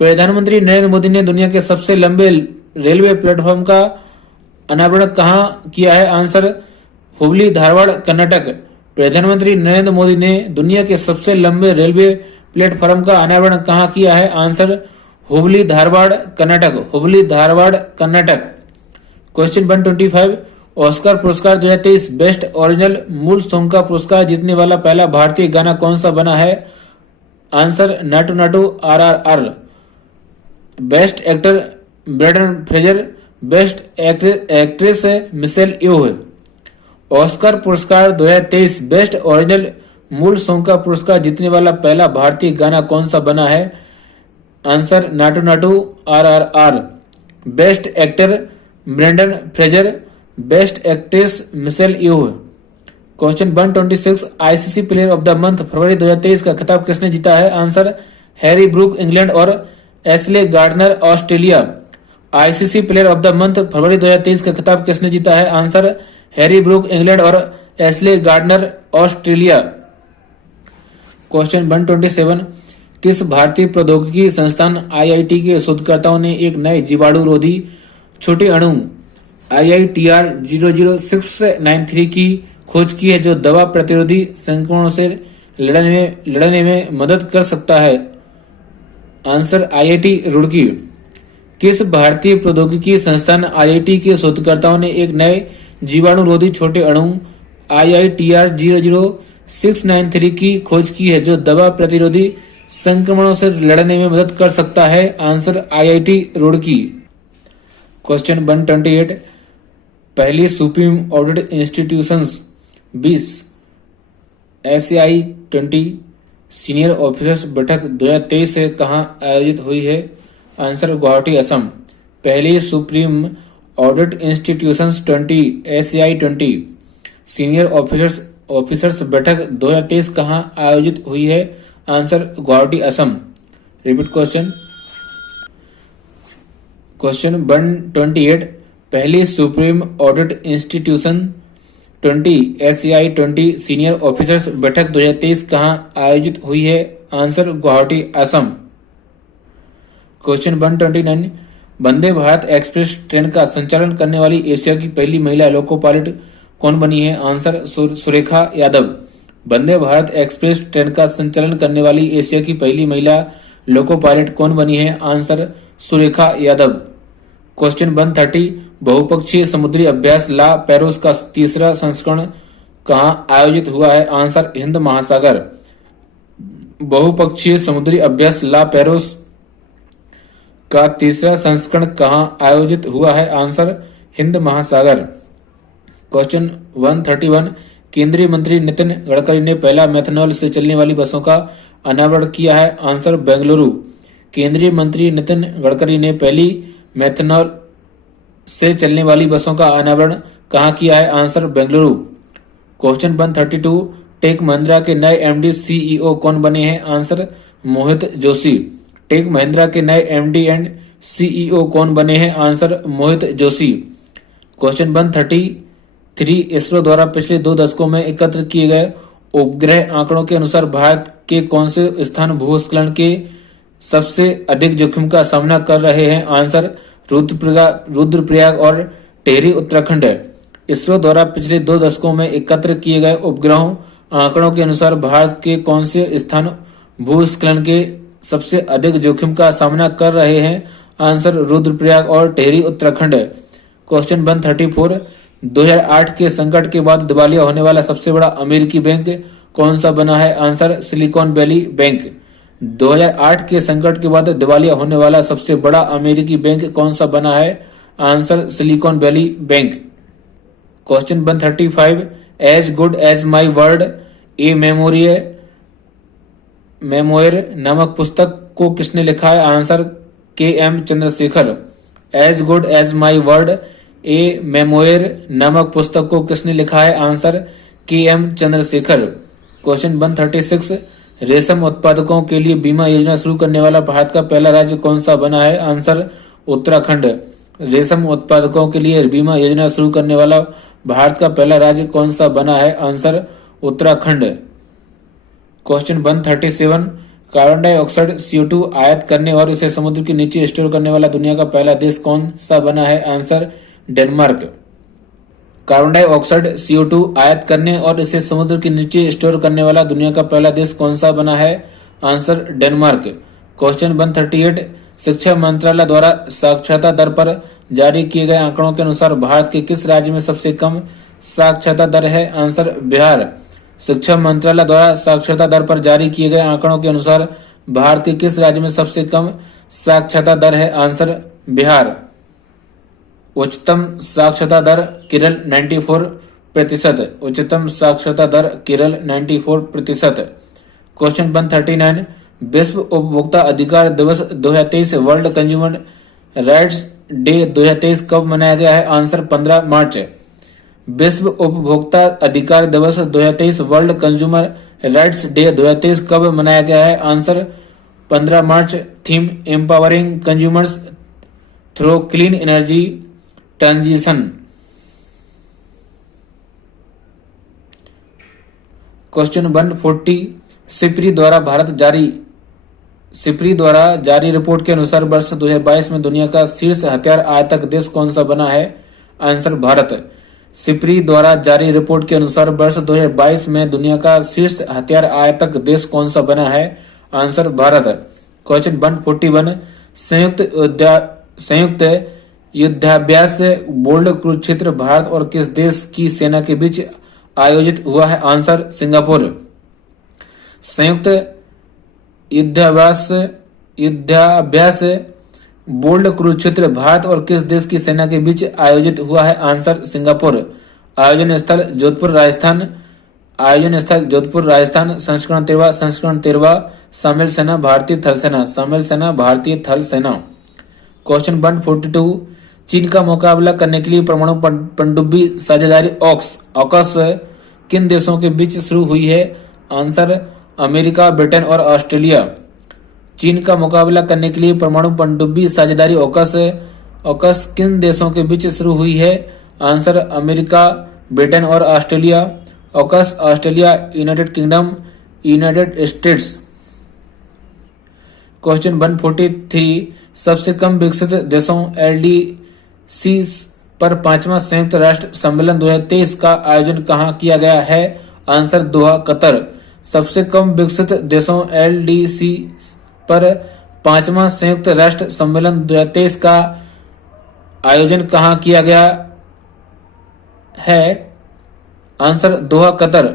प्रधानमंत्री नरेंद्र मोदी ने दुनिया के सबसे लंबे रेलवे प्लेटफॉर्म का अनावरण कहाँ किया है? आंसर हुबली धारवाड़ कर्नाटक। प्रधानमंत्री नरेंद्र मोदी ने दुनिया के सबसे लंबे रेलवे प्लेटफॉर्म का अनावरण कहाँ किया है? Answer Hubli Dharwad Karnataka. Hubli Dharwad Karnataka. Question 125, Oscar पुरस्कार 2023 बेस्ट ओरिजिनल मूल सॉन्ग का पुरस्कार जीतने वाला पहला भारतीय गाना कौन सा बना है? Answer Naatu Naatu RRR। Best actor Brendan Fraser. Best actress Michelle Yeoh. Oscar पुरस्कार 2023 बेस्ट ओरिजिनल मूल सॉन्ग का पुरस्कार जीतने वाला पहला भारतीय गाना कौन सा बना है? Answer Naatu Naatu RRR। Best actor Brendan Fraser. Best actress Michelle Yeoh. Question 126, ICC player of the month फरवरी 2023 का खिताब किसने जीता है? आंसर हैरी ब्रूक इंग्लैंड और Ashleigh Gardner Australia. ICC player of the month फरवरी 2023 का खिताब किसने जीता है? आंसर हैरी ब्रूक इंग्लैंड और एशले गार्डनर ऑस्ट्रेलिया। क्वेश्चन 127, किस भारतीय प्रौद्योगिकी संस्थान आईआईटी के शोधकर्ताओं ने एक नए जीवाणुरोधी छोटे अणु IITR 00693 की खोज की है, जो दवा प्रतिरोधी संक्रमणों से लड़ने में मदद कर सकता है? Answer IIT Roorkee. किस भारतीय प्रौद्योगिकी संस्थान IIT के शोधकर्ताओं ने एक नए जीवाणुरोधी छोटे अणु IITR 00693 की खोज की है, जो दवा प्रतिरोधी संक्रमणों से लड़ने में मदद कर सकता है? Answer IIT Roorkee. क्वेश्चन 128, पहली supreme audit institutions 20 SAI 20 senior officers बैठक 2023 से कहाँ आयोजित हुई है? आंसर गुवाहाटी असम। पहली supreme audit institutions 20 SAI 20 senior officers बैठक 2023 कहाँ आयोजित हुई है? Answer Guwahati Assam. Repeat question. Question 128, पहली supreme audit institution 20 SAI 20 senior officers बैठक 2023 कहाँ आयोजित हुई है? Answer Guwahati Assam. Question 129, Vande Bharat express train का संचालन करने वाली एशिया की पहली महिला लोको पायलट कौन बनी है? Answer Surekha Yadav. Vande Bharat express train का संचालन करने वाली एशिया की पहली महिला लोको पायलट कौन बनी है? आंसर सुरेखा यादव। क्वेश्चन 130, बहुपक्षीय समुद्री अभ्यास ला पेरोस का तीसरा संस्करण कहाँ आयोजित हुआ है? आंसर हिंद महासागर। बहुपक्षीय समुद्री अभ्यास ला पेरोस का तीसरा संस्करण कहाँ आयोजित हुआ है? आंसर हिंद महासागर। क्वेश्चन 131, केंद्रीय मंत्री नितिन गडकरी ने पहला मेथनॉल से चलने वाली बसों का अनावरण किया है? आंसर बेंगलुरु। केंद्रीय मंत्री नितिन गडकरी ने पहली मेथनॉल से चलने वाली बसों का अनावरण कहाँ किया है? Answer Bengaluru. Question 132, tech Mahindra के नए MD CEO कौन बने हैं? आंसर मोहित जोशी। टेक महिंद्रा के नए MD एंड CEO कौन बने हैं? आंसर मोहित जोशी। क्वेश्चन 133, इसरो द्वारा पिछले 2 दशकों में एकत्र किए गए उपग्रह आंकड़ों के अनुसार भारत के कौन से स्थान भूस्खलन के सबसे अधिक जोखिम का सामना कर रहे हैं? आंसर रुद्रप्रयाग और टिहरी उत्तराखंड है। इसरो द्वारा पिछले 2 दशकों में एकत्र किए गए उपग्रहों आंकड़ों के अनुसार भारत के कौन से स्थान भूस्खलन के सबसे अधिक जोखिम का सामना कर रहे हैं? आंसर रुद्रप्रयाग और टिहरी उत्तराखंड है। क्वेश्चन 134, 2008 के संकट के बाद दिवालिया होने वाला सबसे बड़ा अमेरिकी बैंक कौन सा बना है? Answer silicon valley bank. 2008 के संकट के बाद दिवालिया होने वाला सबसे बड़ा अमेरिकी बैंक कौन सा बना है? Answer silicon valley bank. Question 135, as good as my word a memoir नामक पुस्तक को किसने लिखा है? Answer KM. Chandrasekhar. As good as my word a memoir नामक पुस्तक को किसने लिखा है? आंसर के.एम. चंद्रशेखर। क्वेश्चन 136, रेशम उत्पादकों के लिए बीमा योजना शुरू करने वाला भारत का पहला राज्य कौन सा बना है? आंसर उत्तराखंड। रेशम उत्पादकों के लिए बीमा योजना शुरू करने वाला भारत का पहला राज्य कौन सा बना है? Answer Uttarakhand. Question 137, carbon dioxide CO2 आयात करने और इसे समुद्र के नीचे स्टोर करने वाला दुनिया का पहला देश कौन सा बना है? Answer Denmark. Carbon dioxide CO2 आयात करने और इसे समुद्र के नीचे स्टोर करने वाला दुनिया का पहला देश कौन सा बना है? Answer Denmark. क्वेश्चन 138, शिक्षा मंत्रालय द्वारा साक्षरता दर पर जारी किए गए आंकड़ों के अनुसार भारत के किस राज्य में सबसे कम साक्षरता दर है? आंसर बिहार। शिक्षा मंत्रालय द्वारा साक्षरता दर पर जारी किए गए आंकड़ों के अनुसार भारत के किस राज्य में सबसे कम साक्षरता दर है? आंसर बिहार। उच्चतम साक्षरता दर केरल 94%। उच्चतम साक्षरता दर केरल 94%। क्वेश्चन 139, विश्व उपभोक्ता अधिकार दिवस 2023 वर्ल्ड कंज्यूमर राइट्स डे 2023 कब मनाया गया है? आंसर 15 मार्च। विश्व उपभोक्ता अधिकार दिवस 2023 वर्ल्ड कंज्यूमर राइट्स डे 2023 कब मनाया गया है? Answer 15 March. Theme empowering consumers through clean energy transition. Question 140, SIPRI द्वारा जारी रिपोर्ट के अनुसार वर्ष 2022 में दुनिया का शीर्ष हथियार आयातक देश कौन सा बना है? आंसर भारत। सिप्री द्वारा जारी रिपोर्ट के अनुसार वर्ष 2022 में दुनिया का शीर्ष हथियार आयातक देश कौन सा बना है? आंसर भारत। क्वेश्चन 141, संयुक्त युद्धाभ्यास बोल्ड कुरुक्षेत्र भारत और किस देश की सेना के बीच आयोजित हुआ है? Answer Singapore. संयुक्त युद्धाभ्यास बोल्ड कुरुक्षेत्र भारत और किस देश की सेना के बीच आयोजित हुआ है? Answer Singapore. आयोजन स्थल जोधपुर राजस्थान। संस्करण 13 शामिल सेना भारतीय थल सेना। क्वेश्चन 142, चीन का मुकाबला करने के लिए परमाणु पनडुब्बी साझेदारी ऑकस किन देशों के बीच शुरू हुई है? आंसर अमेरिका, ब्रिटेन और ऑस्ट्रेलिया। चीन का मुकाबला करने के लिए परमाणु पनडुब्बी साझेदारी ऑकस किन देशों के बीच शुरू हुई है? आंसर अमेरिका, ब्रिटेन और Australia. AUKUS Australia, United kingdom, United states. Question 143, सबसे कम विकसित देशों LDC पर 5वां संयुक्त राष्ट्र सम्मेलन 2023 का आयोजन कहाँ किया गया है? आंसर दोहा, कतर। सबसे कम विकसित देशों LDC पर 5वां संयुक्त राष्ट्र सम्मेलन 2023 का आयोजन कहाँ किया गया है? आंसर दोहा, कतर।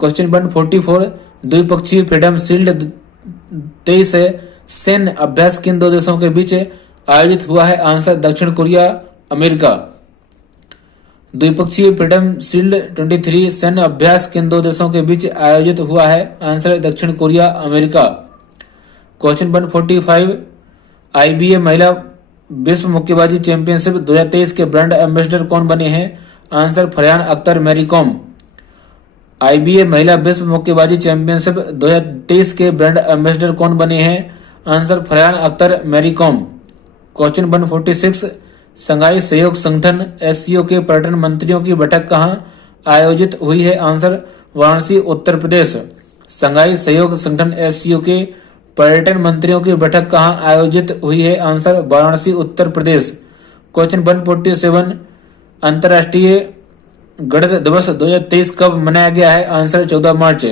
क्वेश्चन 144, द्विपक्षीय फ्रीडम शील्ड 23 सैन्य अभ्यास किन दो देशों के बीच आयोजित हुआ है? आंसर दक्षिण कोरिया, अमेरिका। द्विपक्षीय फ्रीडम शील्ड 23 सैन्य अभ्यास किन दो देशों के बीच आयोजित हुआ है? आंसर दक्षिण कोरिया, अमेरिका। क्वेश्चन 145, IBA महिला विश्व मुक्केबाजी चैंपियनशिप 2023 के ब्रांड एम्बेसडर कौन बने हैं? आंसर फरहान अख्तर, मैरी कॉम। IBA महिला विश्व मुक्केबाजी चैंपियनशिप 2023 के ब्रांड एम्बेसडर कौन बने हैं? Answer Farhan Akhtar, Mary Kom. Question 146, Shanghai सहयोग संगठन SCO के पर्यटन मंत्रियों की बैठक कहाँ आयोजित हुई है? आंसर वाराणसी, उत्तर प्रदेश। संघाई सहयोग संगठन SCO के पर्यटन मंत्रियों की बैठक कहाँ आयोजित हुई है? आंसर वाराणसी, उत्तर प्रदेश। क्वेश्चन 147, अंतर्राष्ट्रीय गणित दिवस 2023 कब मनाया गया है? आंसर 14 मार्च।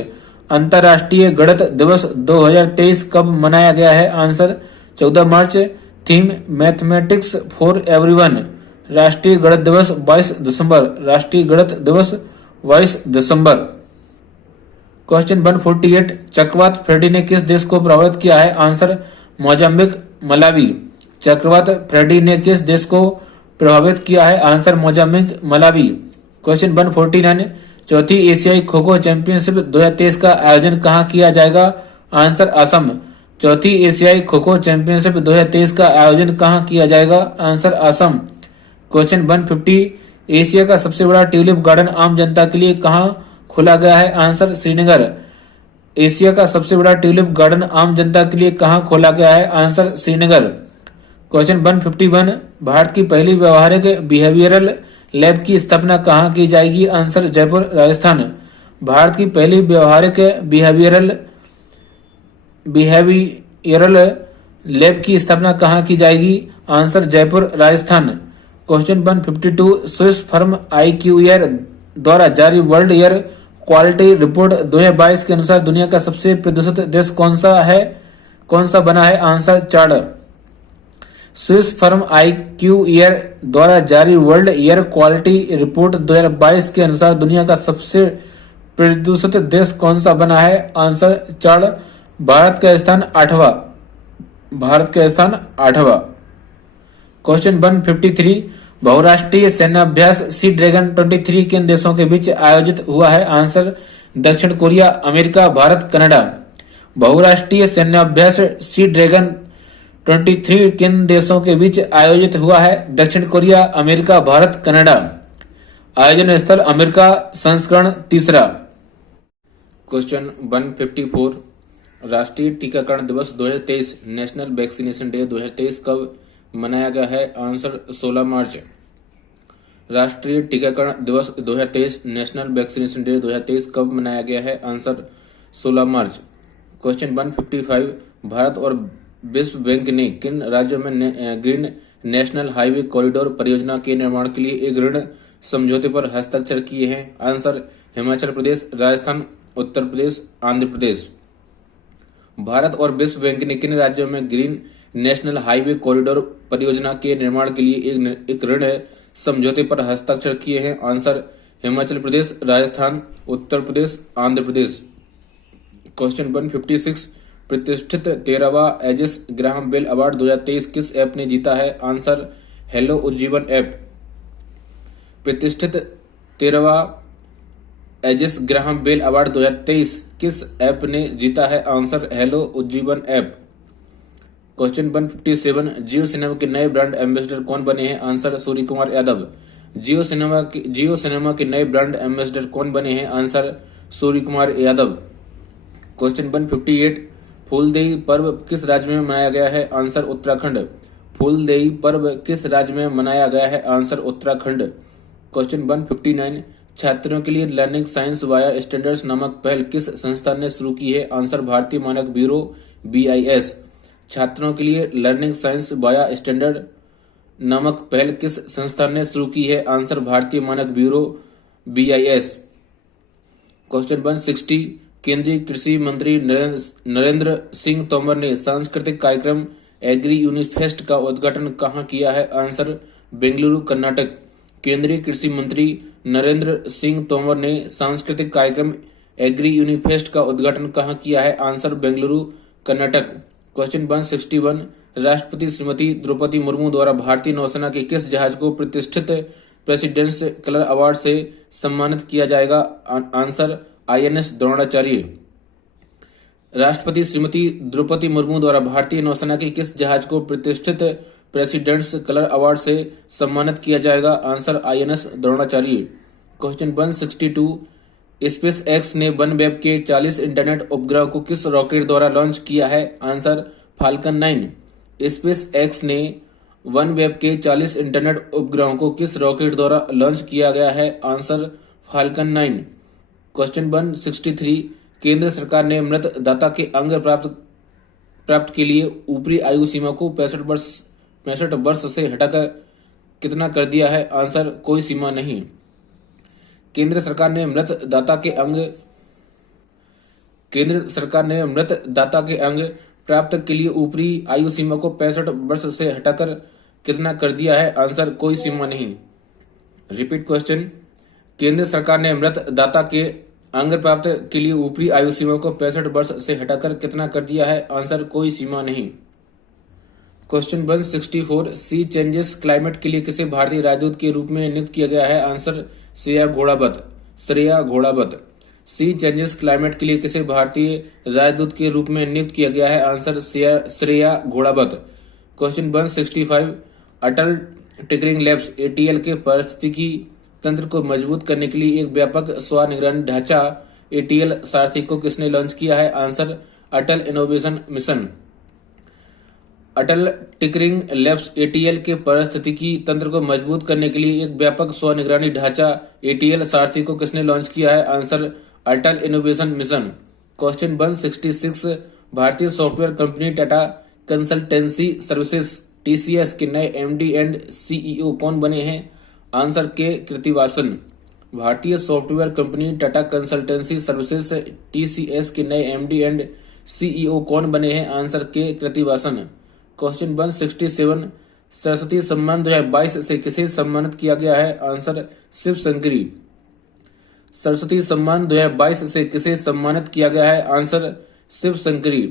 अंतर्राष्ट्रीय गणित दिवस 2023 कब मनाया गया है? Answer 14 March. Theme mathematics for everyone. राष्ट्रीय गणित दिवस 22 दिसंबर। राष्ट्रीय गणित दिवस 22 दिसंबर। क्वेश्चन 148, चक्रवात फ्रेडी ने किस देश को प्रभावित किया है? Answer Mozambique, Malawi. चक्रवात फ्रेडी ने किस देश को प्रभावित किया है? Answer Mozambique, Malawi. क्वेश्चन 149, चौथी एशियाई खो खो चैंपियनशिप 2023 का आयोजन कहाँ किया जाएगा? आंसर असम। चौथी एशियाई खो खो चैंपियनशिप 2023 का आयोजन कहाँ किया जाएगा? आंसर असम। क्वेश्चन 150, एशिया का सबसे बड़ा ट्यूलिप गार्डन आम जनता के लिए कहाँ खोला गया है? आंसर श्रीनगर। एशिया का सबसे बड़ा ट्यूलिप गार्डन आम जनता के लिए कहाँ खोला गया है? आंसर श्रीनगर। क्वेश्चन 151, भारत की पहली व्यवहारिक बिहेवियरल लैब की स्थापना कहाँ की जाएगी? आंसर जयपुर, राजस्थान। भारत की पहली व्यवहारिक बिहेवियरल लैब की स्थापना कहाँ की जाएगी? Answer Jaipur, Rajasthan. Question 152, Swiss firm IQAir द्वारा जारी वर्ल्ड एयर क्वालिटी रिपोर्ट 2022 के अनुसार दुनिया का सबसे प्रदूषित देश कौन सा बना है? आंसर चाड। स्विस फर्म IQAir द्वारा जारी वर्ल्ड एयर क्वालिटी रिपोर्ट 2022 के अनुसार दुनिया का सबसे प्रदूषित देश कौन सा बना है? आंसर चाड। भारत का स्थान 8वां। क्वेश्चन 153, बहुराष्ट्रीय सैन्याभ्यास सी ड्रैगन 23 किन देशों के बीच आयोजित हुआ है? आंसर दक्षिण कोरिया, अमेरिका, भारत, कनाडा। बहुराष्ट्रीय सैन्याभ्यास सी ड्रैगन 23 किन देशों के बीच आयोजित हुआ है? दक्षिण कोरिया, अमेरिका, भारत, कनाडा। आयोजन स्थल अमेरिका, संस्करण 3। क्वेश्चन 154, राष्ट्रीय टीकाकरण दिवस 2023 नेशनल वैक्सीनेशन डे 2023 कब मनाया गया है? आंसर 16 मार्च। राष्ट्रीय टीकाकरण दिवस 2023 नेशनल वैक्सीनेशन डे 2023 कब मनाया गया है? आंसर 16 मार्च। क्वेश्चन 155, भारत और विश्व बैंक ने किन राज्यों में ग्रीन नेशनल हाईवे कॉरिडोर परियोजना के निर्माण के लिए एक ऋण समझौते पर हस्ताक्षर किए हैं? आंसर हिमाचल प्रदेश, राजस्थान, उत्तर प्रदेश, आंध्र प्रदेश। भारत और विश्व बैंक ने किन राज्यों में ग्रीन नेशनल हाईवे कॉरिडोर परियोजना के निर्माण के लिए एक ऋण समझौते पर हस्ताक्षर किए हैं? आंसर हिमाचल प्रदेश, राजस्थान, उत्तर प्रदेश, आंध्र प्रदेश। क्वेश्चन 156, प्रतिष्ठित 13वां एजिस ग्राहम बेल अवार्ड 2023 किस ऐप ने जीता है? Answer hello Ujjivan app. प्रतिष्ठित 13वां एजिस ग्राहम बेल अवार्ड 2023 किस ऐप ने जीता है? Answer hello Ujjivan app. Question 157, जियो सिनेमा के नए ब्रांड एम्बेसडर कौन बने हैं? आंसर सूर्य कुमार यादव। जियो सिनेमा के नए ब्रांड एम्बेसडर कौन बने हैं? आंसर सूर्य कुमार यादव। क्वेश्चन 158, फूलदेई पर्व किस राज्य में मनाया गया है? आंसर उत्तराखंड। फूलदेई पर्व किस राज्य में मनाया गया है? आंसर उत्तराखंड। क्वेश्चन 159, छात्रों के लिए लर्निंग साइंस वाया स्टैंडर्ड्स नामक पहल किस संस्थान ने शुरू की है? आंसर भारतीय मानक ब्यूरो BIS। छात्रों के लिए लर्निंग साइंस वाया स्टैंडर्ड नामक पहल किस संस्थान ने शुरू की है? आंसर भारतीय मानक ब्यूरो BIS। क्वेश्चन 160, केंद्रीय कृषि मंत्री नरेंद्र सिंह तोमर ने सांस्कृतिक कार्यक्रम एग्री यूनिफेस्ट का उद्घाटन कहाँ किया है? आंसर बेंगलुरु, कर्नाटक। केंद्रीय कृषि मंत्री नरेंद्र सिंह तोमर ने सांस्कृतिक कार्यक्रम एग्री यूनिफेस्ट का उद्घाटन कहाँ किया है? आंसर बेंगलुरु, कर्नाटक। क्वेश्चन 161, राष्ट्रपति श्रीमती द्रौपदी मुर्मू द्वारा भारतीय नौसेना के किस जहाज को प्रतिष्ठित प्रेसिडेंट्स कलर अवार्ड से सम्मानित किया जाएगा? Answer INS Dronacharya. राष्ट्रपति श्रीमती द्रौपदी मुर्मू द्वारा भारतीय नौसेना के किस जहाज को प्रतिष्ठित प्रेसिडेंट्स कलर अवार्ड से सम्मानित किया जाएगा? Answer INS Dronacharya. Question 162, space x ने OneWeb के 40 इंटरनेट उपग्रहों को किस रॉकेट द्वारा लॉन्च किया है? Answer falcon 9। स्पेस एक्स ने OneWeb के 40 इंटरनेट उपग्रहों को किस रॉकेट द्वारा लॉन्च किया गया है? Answer falcon 9। क्वेश्चन 163, केंद्र सरकार ने मृत दाता के अंग प्राप्त के लिए ऊपरी आयु सीमा को 65 वर्ष से हटाकर कितना कर दिया है? आंसर कोई सीमा नहीं। केंद्र सरकार ने मृत दाता के अंग प्राप्त के लिए ऊपरी आयु सीमा को 65 वर्ष से हटाकर कितना कर दिया है? आंसर कोई सीमा नहीं। Repeat question. केंद्र सरकार ने मृत दाता के अंग प्राप्त के लिए ऊपरी आयु सीमा को 65 वर्ष से हटाकर कितना कर दिया है? आंसर कोई सीमा नहीं। क्वेश्चन 164। सी चेंजेस क्लाइमेट के लिए किसे भारतीय राजदूत के रूप में नियुक्त किया गया है? आंसर श्रेया घोड़ावत। सी चेंजेस क्लाइमेट के लिए किसे भारतीय राजदूत के रूप में नियुक्त किया गया है? आंसर श्रेया घोड़ावत। क्वेश्चन 165। अटल टिकरिंग लैब्स ATL के पारिस्थितिकी तंत्र को मजबूत करने के लिए एक व्यापक स्व-निगरानी ढांचा ATL सारथी को किसने लॉन्च किया है? आंसर अटल इनोवेशन मिशन। अटल टिकरिंग लैब्स ATL के पारिस्थितिकी तंत्र को मजबूत करने के लिए एक व्यापक स्व-निगरानी ढांचा ATL सारथी को किसने लॉन्च किया है? आंसर अटल इनोवेशन मिशन। क्वेश्चन 166। भारतीय software company Tata consultancy services TCS के नए MD एंड CEO कौन बने हैं? आंसर के कृतिवासन। भारतीय software company Tata consultancy services TCS के नए MD एंड CEO कौन बने हैं? आंसर के कृतिवासन। क्वेश्चन 167। सरस्वती सम्मान 2022 से किसे सम्मानित किया गया है? आंसर शिव शंकरी। सरस्वती सम्मान 2022 से किसे सम्मानित किया गया है? Answer Shiv Shankari.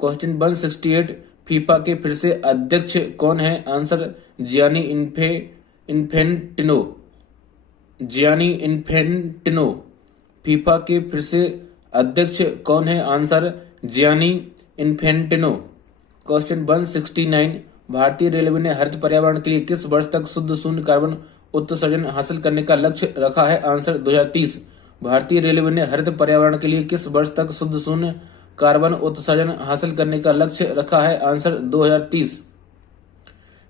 Question 168। FIFA के फिर से अध्यक्ष कौन है? Answer Gianni Infantino. फीफा के फिर से अध्यक्ष कौन है? Answer Gianni Infantino. क्वेश्चन 169। भारतीय रेलवे ने हरित पर्यावरण के लिए किस वर्ष तक शुद्ध शून्य कार्बन उत्सर्जन हासिल करने का लक्ष्य रखा है? आंसर 2030। भारतीय रेलवे ने हरित पर्यावरण के लिए किस वर्ष तक शुद्ध शून्य कार्बन उत्सर्जन हासिल करने का लक्ष्य रखा है? आंसर 2030।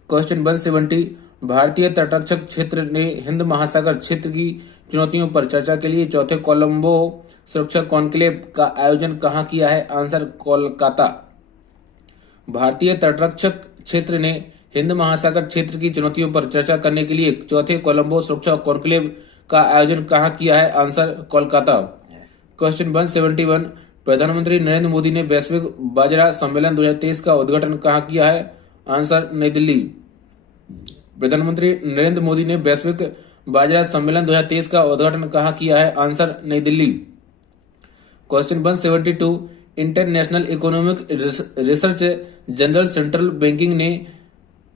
क्वेश्चन 170। भारतीय तटरक्षक क्षेत्र ने हिंद महासागर क्षेत्र की चुनौतियों पर चर्चा के लिए चौथे कोलंबो सुरक्षा कॉन्क्लेव का आयोजन कहाँ किया है? आंसर कोलकाता। भारतीय तटरक्षक क्षेत्र ने हिंद महासागर क्षेत्र की चुनौतियों पर चर्चा करने के लिए चौथे कोलंबो सुरक्षा कॉन्क्लेव का आयोजन कहाँ किया है? आंसर कोलकाता। क्वेश्चन 171। प्रधानमंत्री नरेंद्र मोदी ने वैश्विक बाजरा सम्मेलन 2023 का उद्घाटन कहाँ किया है? आंसर नई दिल्ली। प्रधानमंत्री नरेंद्र मोदी ने वैश्विक बाजरा सम्मेलन 2023 का उद्घाटन कहाँ किया है? आंसर नई Delhi. Question 172। International economic research general central banking ने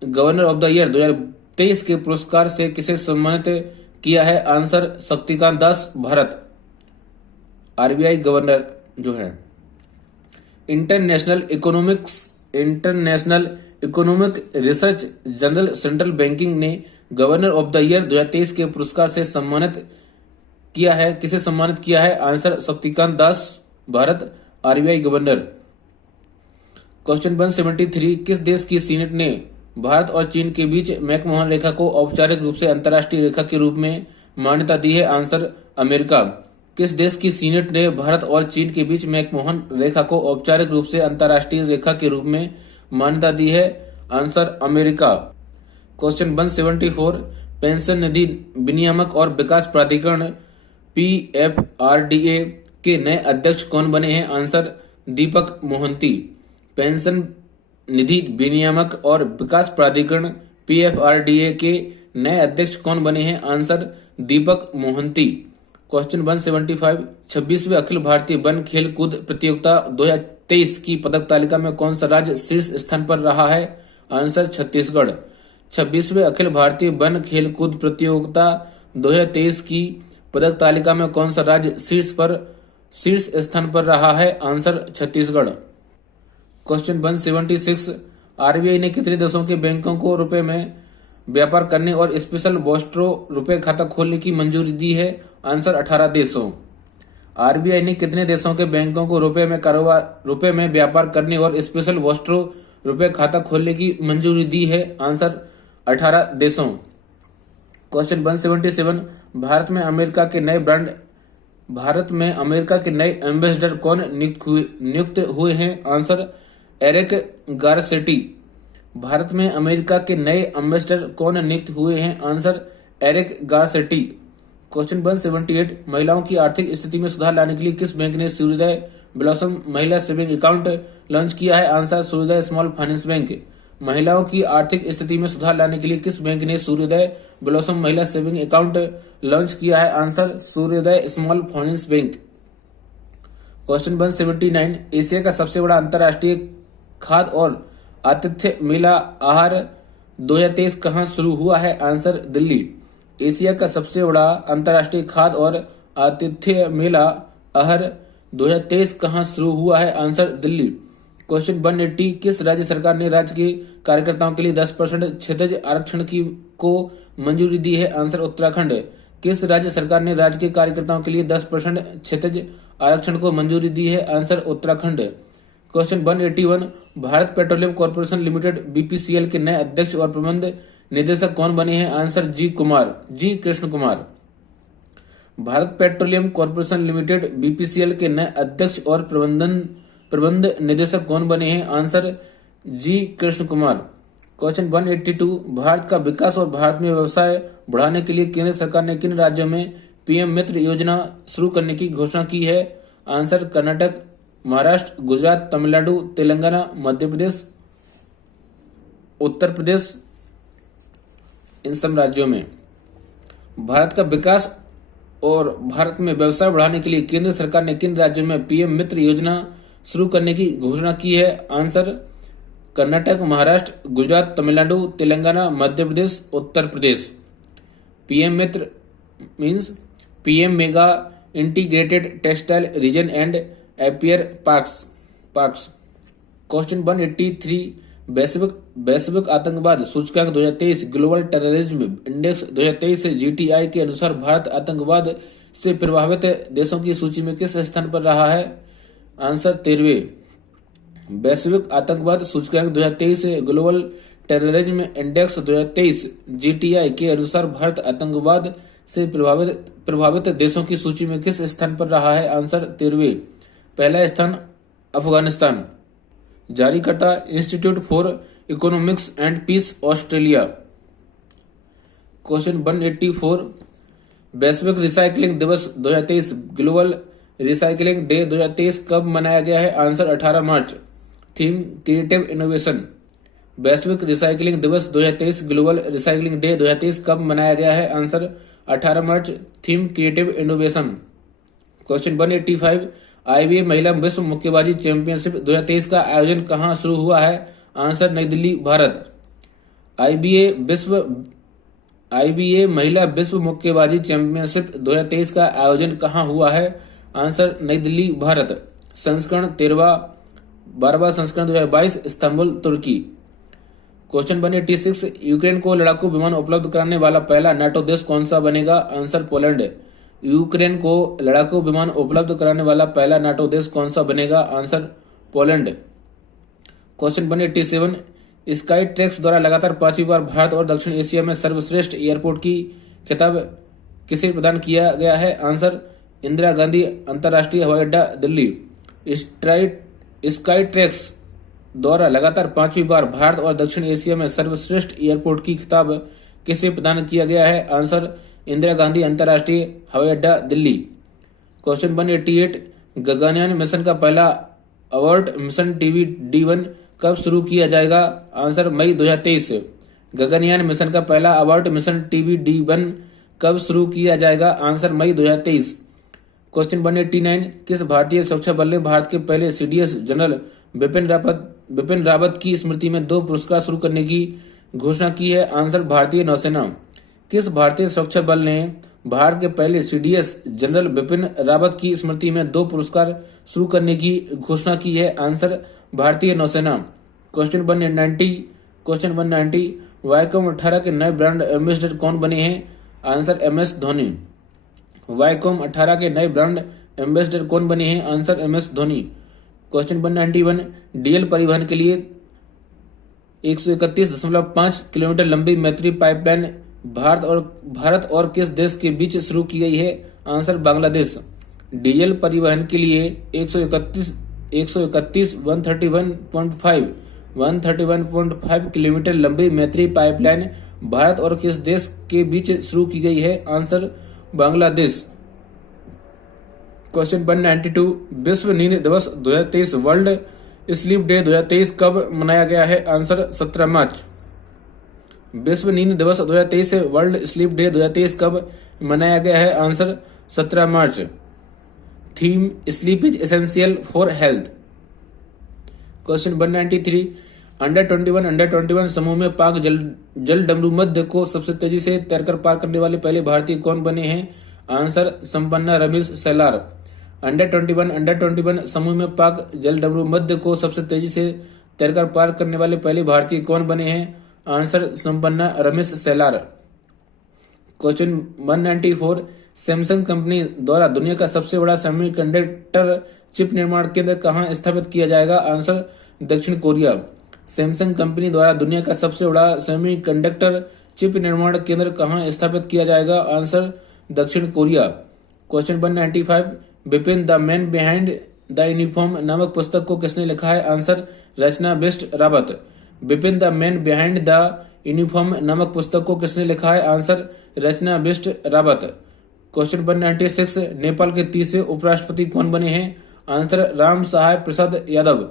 गवर्नर ऑफ द ईयर 2023 के पुरस्कार से किसे सम्मानित किया है? Answer Shaktikanta Das Bharat. RBI governor जो है। International economic research general central banking ने गवर्नर ऑफ द ईयर 2023 के पुरस्कार से सम्मानित किया है। किसे सम्मानित किया है? Answer Shaktikanta Das Bharat, RBI governor. Question 173। किस देश की सीनेट ने भारत और चीन के बीच मैकमोहन रेखा को औपचारिक रूप से अंतर्राष्ट्रीय रेखा के रूप में मान्यता दी है? Answer America. किस देश की सीनेट ने भारत और चीन के बीच मैकमोहन रेखा को औपचारिक रूप से अंतर्राष्ट्रीय रेखा के रूप में मान्यता दी है? Answer America. क्वेश्चन 174। पेंशन निधि विनियामक और विकास प्राधिकरण PFRDA के नए अध्यक्ष कौन बने हैं? आंसर दीपक मोहंती। पेंशन निधि विनियामक और विकास प्राधिकरण PFRDA के नए अध्यक्ष कौन बने हैं? आंसर दीपक मोहंती। क्वेश्चन 175। 26वें अखिल भारतीय वन खेल कूद प्रतियोगिता 2023 की पदक तालिका में कौन सा राज्य शीर्ष स्थान पर रहा है? आंसर छत्तीसगढ़। 26वें अखिल भारतीय वन खेल कूद प्रतियोगिता 2023 की पदक तालिका में कौन सा राज्य शीर्ष स्थान पर रहा है? आंसर छत्तीसगढ़। क्वेश्चन 176। RBI ने कितने देशों के बैंकों को रुपए में व्यापार करने और स्पेशल वॉस्ट्रो रुपए खाता खोलने की मंजूरी दी है? आंसर 18 देशों। RBI ने कितने देशों के बैंकों को रुपए में व्यापार करने और स्पेशल वॉस्ट्रो रुपए खाता खोलने की मंजूरी दी है? आंसर 18 देशों। क्वेश्चन 177। भारत में अमेरिका के नए एम्बेसडर कौन नियुक्त हुए हैं? Answer Eric Garcetti. भारत में अमेरिका के नए एम्बेसडर कौन नियुक्त हुए हैं? Answer Eric Garcetti. क्वेश्चन 178। महिलाओं की आर्थिक स्थिति में सुधार लाने के लिए किस बैंक ने सूर्योदय ब्लॉसम महिला सेविंग अकाउंट लॉन्च किया है? आंसर सूर्योदय स्मॉल फाइनेंस बैंक। महिलाओं की आर्थिक स्थिति में सुधार लाने के लिए किस बैंक ने सूर्योदय ब्लॉसम महिला सेविंग अकाउंट लॉन्च किया है? आंसर सूर्योदय small finance bank. Question 179, Asia का सबसे बड़ा अंतर्राष्ट्रीय खाद्य और आतिथ्य मेला आहार 2023 कहाँ शुरू हुआ है? आंसर दिल्ली। एशिया का सबसे बड़ा अंतर्राष्ट्रीय खाद्य और आतिथ्य मेला आहार 2023 कहाँ शुरू हुआ है? आंसर दिल्ली। क्वेश्चन 180, किस राज्य सरकार ने राज्य के कार्यकर्ताओं के लिए 10% क्षैतिज आरक्षण को मंजूरी दी है? आंसर उत्तराखंड। किस राज्य सरकार ने राज्य के कार्यकर्ताओं के लिए 10% क्षैतिज आरक्षण को मंजूरी दी है? Answer Uttarakhand. Question 181, Bharat petroleum corporation limited BPCL के नए अध्यक्ष और प्रबंध निदेशक कौन बने हैं? Answer G Krishna Kumar. Bharat petroleum corporation limited BPCL के नए अध्यक्ष और प्रबंध निदेशक कौन बने हैं? Answer G Krishna Kumar. Question 182, Bharat का विकास और भारत में व्यवसाय बढ़ाने के लिए केंद्र सरकार ने किन राज्यों में पीएम मित्र योजना शुरू करने की घोषणा की है? आंसर कर्नाटक, महाराष्ट्र, गुजरात, तमिलनाडु, तेलंगाना, मध्य प्रदेश, उत्तर प्रदेश, इन सब राज्यों में। भारत का विकास और भारत में व्यवसाय बढ़ाने के लिए केंद्र सरकार ने किन राज्यों में पीएम मित्र योजना शुरू करने की घोषणा की है? Answer Karnataka, Maharashtra, Gujarat, Tamil Nadu, Telangana, Madhya Pradesh, Uttar Pradesh. PM Mitra means PM mega integrated textile reason and appear parks. Question 183, वैश्विक आतंकवाद सूचकांक 2023 ग्लोबल टेररिज्म इंडेक्स 2023 जीटीआई के अनुसार भारत आतंकवाद से प्रभावित देशों की सूची में किस स्थान पर रहा है? आंसर 13वें। वैश्विक आतंकवाद सूचकांक 2023 ग्लोबल टेररिज्म इंडेक्स 2023 जीटीआई के अनुसार भारत आतंकवाद से प्रभावित देशों की सूची में किस स्थान पर रहा है? आंसर 13वें। पहला स्थान अफगानिस्तान। जारीकर्ता institute for economics and peace Australia. Question 184, वैश्विक रिसाइकलिंग दिवस 2023 ग्लोबल रिसाइकलिंग डे 2023 कब मनाया गया है? Answer 18 March. Theme creative innovation. वैश्विक रिसाइकलिंग दिवस 2023 ग्लोबल रिसाइकलिंग डे 2023 कब मनाया गया है? Answer 18 March. Theme creative innovation. Question 185, IBA महिला विश्व मुक्केबाजी चैंपियनशिप 2023 का आयोजन कहाँ शुरू हुआ है? आंसर नई दिल्ली, भारत। आईबीए महिला विश्व मुक्केबाजी चैंपियनशिप 2023 का आयोजन कहाँ हुआ है? आंसर नई दिल्ली, भारत। संस्करण 12वां संस्करण 2022, इस्तांबुल, तुर्की। क्वेश्चन 186, यूक्रेन को लड़ाकू विमान उपलब्ध कराने वाला पहला नाटो देश कौन सा बनेगा? Answer Poland. यूक्रेन को लड़ाकू विमान उपलब्ध कराने वाला पहला नाटो देश कौन सा बनेगा? Answer Poland. Question 187, sky tracks द्वारा लगातार 5वीं बार भारत और दक्षिण एशिया में सर्वश्रेष्ठ एयरपोर्ट की खिताब किसे प्रदान किया गया है? आंसर इंदिरा गांधी अंतर्राष्ट्रीय हवाई अड्डा, दिल्ली। स्काई ट्रैक्स द्वारा लगातार 5वीं बार भारत और दक्षिण एशिया में सर्वश्रेष्ठ एयरपोर्ट की खिताब किसे प्रदान किया गया है? आंसर इंदिरा गांधी अंतर्राष्ट्रीय हवाई अड्डा, दिल्ली। क्वेश्चन 188, गगनयान मिशन का पहला अबॉर्ट मिशन TBD-1 कब शुरू किया जाएगा? आंसर मई 2023। गगनयान मिशन का पहला अबॉर्ट मिशन TBD-1 कब शुरू किया जाएगा? आंसर मई 2023। क्वेश्चन 189, किस भारतीय सुरक्षा बल ने भारत के पहले CDS जनरल बिपिन रावत की स्मृति में 2 पुरस्कार शुरू करने की घोषणा की है? आंसर भारतीय नौसेना। किस भारतीय सुरक्षा बल ने भारत के पहले CDS जनरल बिपिन रावत की स्मृति में 2 पुरस्कार शुरू करने की घोषणा की है? आंसर भारतीय नौसेना। क्वेश्चन 190, वाईकॉम 18 के नए ब्रांड एम्बेसडर कौन बने हैं? Answer MS Dhoni. वाईकॉम 18 के नए ब्रांड एम्बेसडर कौन बने हैं? Answer MS Dhoni. Question 191, DL परिवहन के लिए 131.5 किलोमीटर लंबी मैत्री पाइपलाइन भारत और किस देश के बीच शुरू की गई है? आंसर बांग्लादेश। डीजल परिवहन के लिए 131.5 किलोमीटर लंबी मैत्री पाइपलाइन भारत और किस देश के बीच शुरू की गई है? आंसर बांग्लादेश। क्वेश्चन 192, विश्व नींद दिवस 2023 वर्ल्ड स्लीप डे 2023 कब मनाया गया है? आंसर 17 मार्च। विश्व नींद दिवस 2023 वर्ल्ड स्लीप डे 2023 कब मनाया गया है? Answer 17 March. Theme sleep is essential for health. Question 193 under 21 समूह में पाक जल डमरू मध्य को सबसे तेजी से तैरकर पार करने वाले पहले भारतीय कौन बने हैं? आंसर संपन्ना रमेश सेलार। अंडर 21 समूह में पाक जल डमरू मध्य को सबसे तेजी से तैरकर पार करने वाले पहले भारतीय कौन बने हैं? Answer Sampanna Ramesh Selar. Question 194 Samsung company द्वारा दुनिया का सबसे बड़ा सेमीकंडक्टर चिप निर्माण केंद्र कहां स्थापित किया जाएगा? आंसर दक्षिण कोरिया। सैमसंग कंपनी द्वारा दुनिया का सबसे बड़ा सेमीकंडक्टर चिप निर्माण केंद्र कहां स्थापित किया जाएगा? आंसर दक्षिण Korea. Question 195 Bipin the man behind the uniform नामक पुस्तक को किसने लिखा है? Answer Rachna Bisht Rawat. Bipin the man behind the uniform नामक पुस्तक को किसने लिखा है? आंसर रचना बिष्ट रावत। क्वेश्चन 196 नेपाल के तीसरे उपराष्ट्रपति कौन बने हैं? आंसर राम सहाय प्रसाद यादव।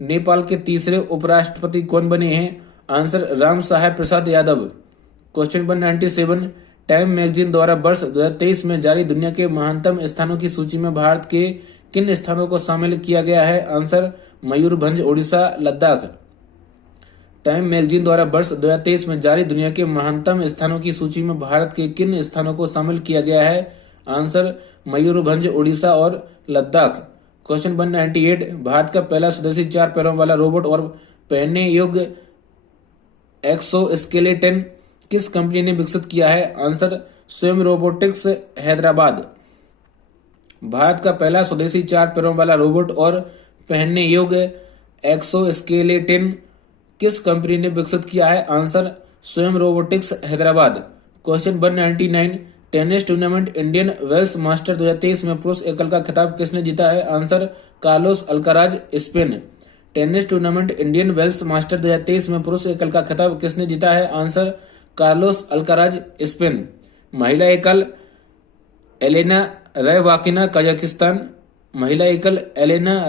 नेपाल के तीसरे उपराष्ट्रपति कौन बने हैं? Answer Ram Sahay Prasad Yadav. Question 197 Time magazine द्वारा वर्ष 2023 में जारी दुनिया के महानतम स्थानों की सूची में भारत के किन स्थानों को शामिल किया गया है? Answer Mayurbhanj Odisha Ladakh. Time magazine द्वारा वर्ष 2023 में जारी दुनिया के महानतम स्थानों की सूची में भारत के किन स्थानों को शामिल किया गया है? आंसर मयूरभंज ओडिशा और लद्दाख। क्वेश्चन 198 भारत का पहला स्वदेशी 4 पैरों वाला रोबोट और पहनने योग्य एक्सोस्केलेटन किस कंपनी ने विकसित किया है? Answer Swayam robotics Hyderabad. भारत का पहला स्वदेशी 4 पैरों वाला रोबोट और पहनने योग्य एक्सोस्केलेटन किस कंपनी ने विकसित किया है? Answer Swayam robotics Hyderabad. Question 199 tennis tournament Indian Wells master 2023 में पुरुष एकल का खिताब किसने जीता है? Answer Carlos Alcaraz Spain. Tennis tournament Indian Wells master 2023 में पुरुष एकल का खिताब किसने जीता है? Answer Carlos Alcaraz Spain. महिला एकल एलेना रैवाकिना कजाकिस्तान। महिला एकल एलेना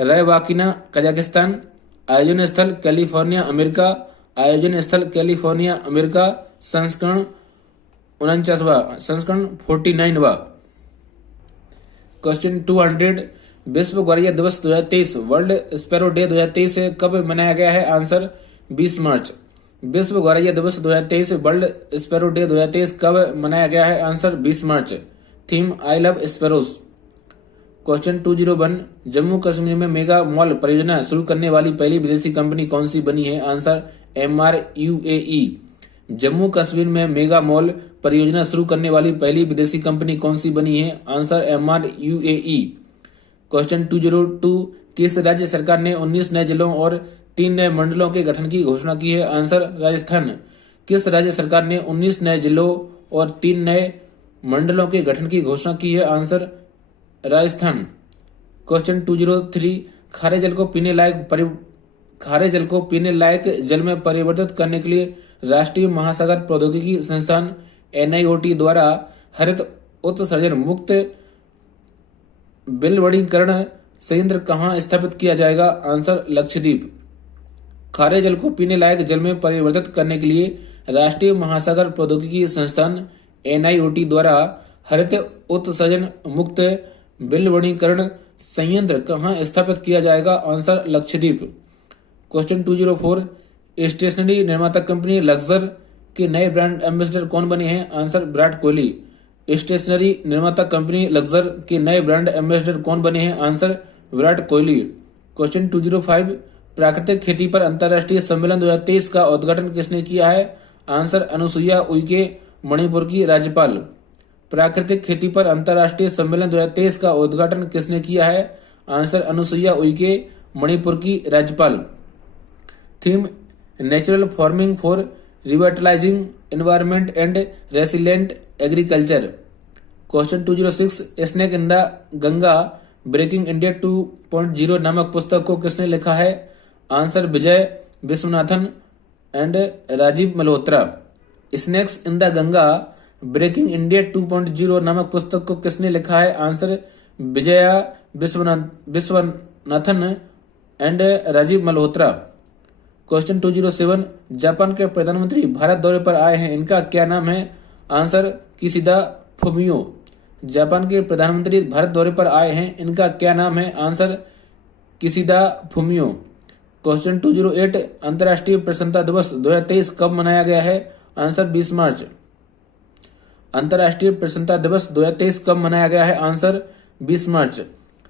रैवाकिना कजाकिस्तान। आयोजन स्थल कैलिफोर्निया अमेरिका। आयोजन स्थल कैलिफोर्निया अमेरिका। संस्करण 49वां। संस्करण 49वां। क्वेश्चन 200 विश्व गौरैया दिवस 2023 वर्ल्ड स्पैरो डे 2023 कब मनाया गया है? आंसर 20 मार्च। विश्व गौरैया दिवस 2023 वर्ल्ड स्पैरो डे 2023 कब मनाया गया है? Answer 20 March. Theme I love sparrows. Question 201 Jammu Kashmir में मेगा मॉल परियोजना शुरू करने वाली पहली विदेशी कंपनी कौन सी बनी है? Answer MRUAE। जम्मू कश्मीर में मेगा मॉल परियोजना शुरू करने वाली पहली विदेशी कंपनी कौन सी बनी है? Answer MRUAE। क्वेश्चन 202 किस राज्य सरकार ने 19 नए जिलों और 3 नए मंडलों के गठन की घोषणा की है? आंसर राजस्थान। किस राज्य सरकार ने 19 नए जिलों और 3 नए मंडलों के गठन की घोषणा की है? आंसर राजस्थान। क्वेश्चन 203 खारे जल को पीने लायक जल में परिवर्तित करने के लिए राष्ट्रीय महासागर प्रौद्योगिकी संस्थान NIOT द्वारा हरित उत्सर्जन मुक्त बिलवणीकरण संयंत्र कहां स्थापित किया जाएगा? आंसर लक्षद्वीप। खारे जल को पीने लायक जल में परिवर्तित करने के लिए राष्ट्रीय महासागर प्रौद्योगिकी संस्थान NIOT द्वारा हरित उत्सर्जन मुक्त बिलवणीकरण संयंत्र कहां स्थापित किया जाएगा? आंसर लक्षद्वीप। क्वेश्चन 204 स्टेशनरी निर्माता कंपनी लक्सर के नए ब्रांड एम्बेसडर कौन बने हैं? आंसर विराट कोहली। स्टेशनरी निर्माता कंपनी लक्सर के नए ब्रांड एम्बेसडर कौन बने हैं? आंसर विराट कोहली। क्वेश्चन 205 प्राकृतिक खेती पर अंतर्राष्ट्रीय सम्मेलन 2023 का उद्घाटन किसने किया है? आंसर अनुसुईया उइके मणिपुर की राज्यपाल। प्राकृतिक खेती पर अंतर्राष्ट्रीय सम्मेलन 2023 का उद्घाटन किसने किया है? आंसर अनुसुईया उइके मणिपुर की राज्यपाल। Theme natural farming for revitalising environment and resilient agriculture. Question 206 snake in the Ganga breaking India 2.0 नामक पुस्तक को किसने लिखा है? Answer Vijay Vishwanathan and Rajiv Malhotra. Snakes in the Ganga breaking India 2.0 नामक पुस्तक को किसने लिखा है? Answer Vijaya Vishwanathan and Rajiv Malhotra. Question 207, Japan के प्रधानमंत्री भारत दौरे पर आए हैं, इनका क्या नाम है? Answer Kishida Fumio. जापान के प्रधानमंत्री भारत दौरे पर आए हैं, इनका क्या नाम है? Answer Kishida Fumio. क्वेश्चन 208, अंतर्राष्ट्रीय प्रसन्नता दिवस 2023 कब मनाया गया है? आंसर 20 मार्च। अंतर्राष्ट्रीय प्रसन्नता दिवस 2023 कब मनाया गया है? Answer 20 March.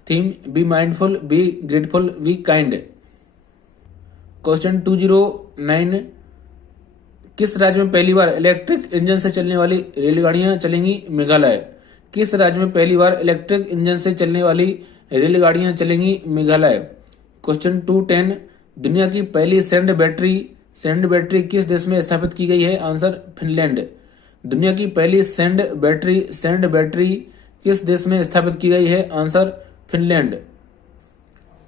Theme be mindful, be grateful, be kind. Question 209, किस राज्य में पहली बार इलेक्ट्रिक इंजन से चलने वाली रेलगाड़ियां चलेंगी? मेघालय। किस राज्य में पहली बार इलेक्ट्रिक इंजन से चलने वाली रेलगाड़ियां चलेंगी? मेघालय। क्वेश्चन 210, दुनिया की पहली सैंड बैटरी किस देश में स्थापित की गई है? Answer Finland. दुनिया की पहली सैंड बैटरी किस देश में स्थापित की गई है? Answer Finland.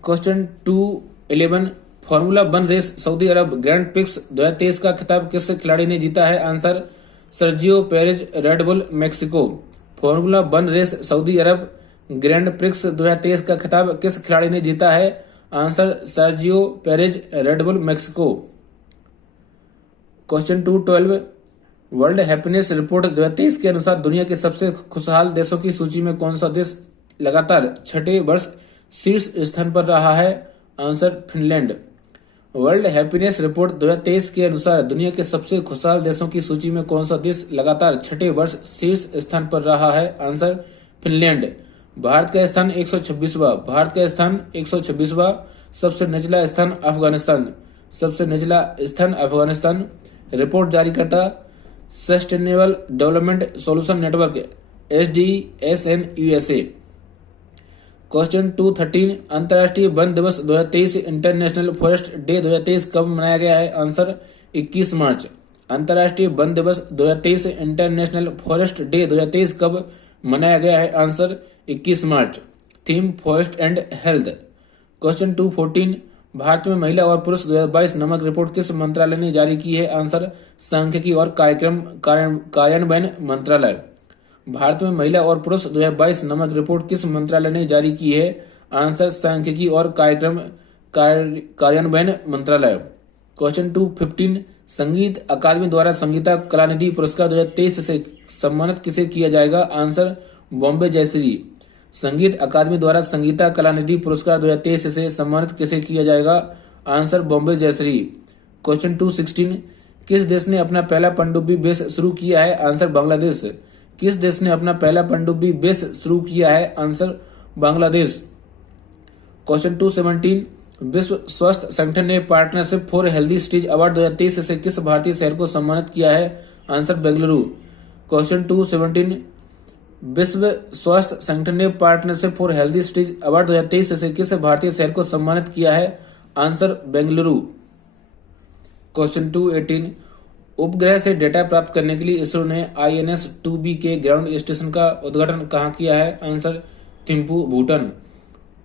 Question 211, formula 1 race Saudi Arab grand prix 2023 का खिताब किस खिलाड़ी ने जीता है? Answer Sergio Perez, Red Bull Mexico. Formula 1 race Saudi Arab grand prix 2023 का खिताब किस खिलाड़ी ने जीता है? Answer Sergio Perez, Red Bull Mexico. Question 212, world happiness report 2023 के अनुसार दुनिया के सबसे खुशहाल देशों की सूची में कौन सा देश लगातार छठे वर्ष शीर्ष स्थान पर रहा है? Answer Finland. World happiness report 2023 के अनुसार दुनिया के सबसे खुशहाल देशों की सूची में कौन सा देश लगातार छठे वर्ष शीर्ष स्थान पर रहा है? Answer Finland. भारत का स्थान 126वां। सबसे निचला स्थान अफगानिस्तान। रिपोर्ट जारी करता sustainable development solution network SDSN USA। Question 213, अंतर्राष्ट्रीय वन दिवस 2023 इंटरनेशनल फॉरेस्ट डे 2023 कब मनाया गया है? आंसर 21 मार्च। अंतर्राष्ट्रीय वन दिवस 2023 इंटरनेशनल फॉरेस्ट डे 2023 कब मनाया गया है? Answer 21 March. Theme forest and health. Question 214, Bharat में महिला और पुरुष 2022 नामक रिपोर्ट किस मंत्रालय ने जारी की है? आंसर सांख्यिकी और कार्यान्वयन मंत्रालय। भारत में महिला और पुरुष 2022 नामक रिपोर्ट किस मंत्रालय ने जारी की है? आंसर सांख्यिकी और कार्यान्वयन मंत्रालय। क्वेश्चन 215, संगीत अकादमी द्वारा संगीता कलानिधि पुरस्कार 2023 से सम्मानित किसे किया जाएगा? आंसर बॉम्बे जयश्री। संगीत अकादमी द्वारा संगीता कलानिधि पुरस्कार 2023 से सम्मानित किसे किया जाएगा? आंसर बॉम्बे जयश्री। क्वेश्चन 216, किस देश ने अपना पहला पनडुब्बी बेस शुरू किया है? आंसर बांग्लादेश। किस देश ने अपना पहला पनडुब्बी बेस शुरू किया है? आंसर बांग्लादेश। क्वेश्चन 217, विश्व स्वास्थ्य संगठन ने partnership for healthy cities award 2023 से किस भारतीय शहर को सम्मानित किया है? आंसर बेंगलुरु। क्वेश्चन 217, विश्व स्वास्थ्य संगठन ने partnership for healthy cities award 2023 से किस भारतीय शहर को सम्मानित किया है? आंसर बेंगलुरु। क्वेश्चन 218, उपग्रह से डेटा प्राप्त करने के लिए इसरो ने INS-2B के ग्राउंड स्टेशन का उद्घाटन कहाँ किया है? आंसर थिम्पू, भूटान।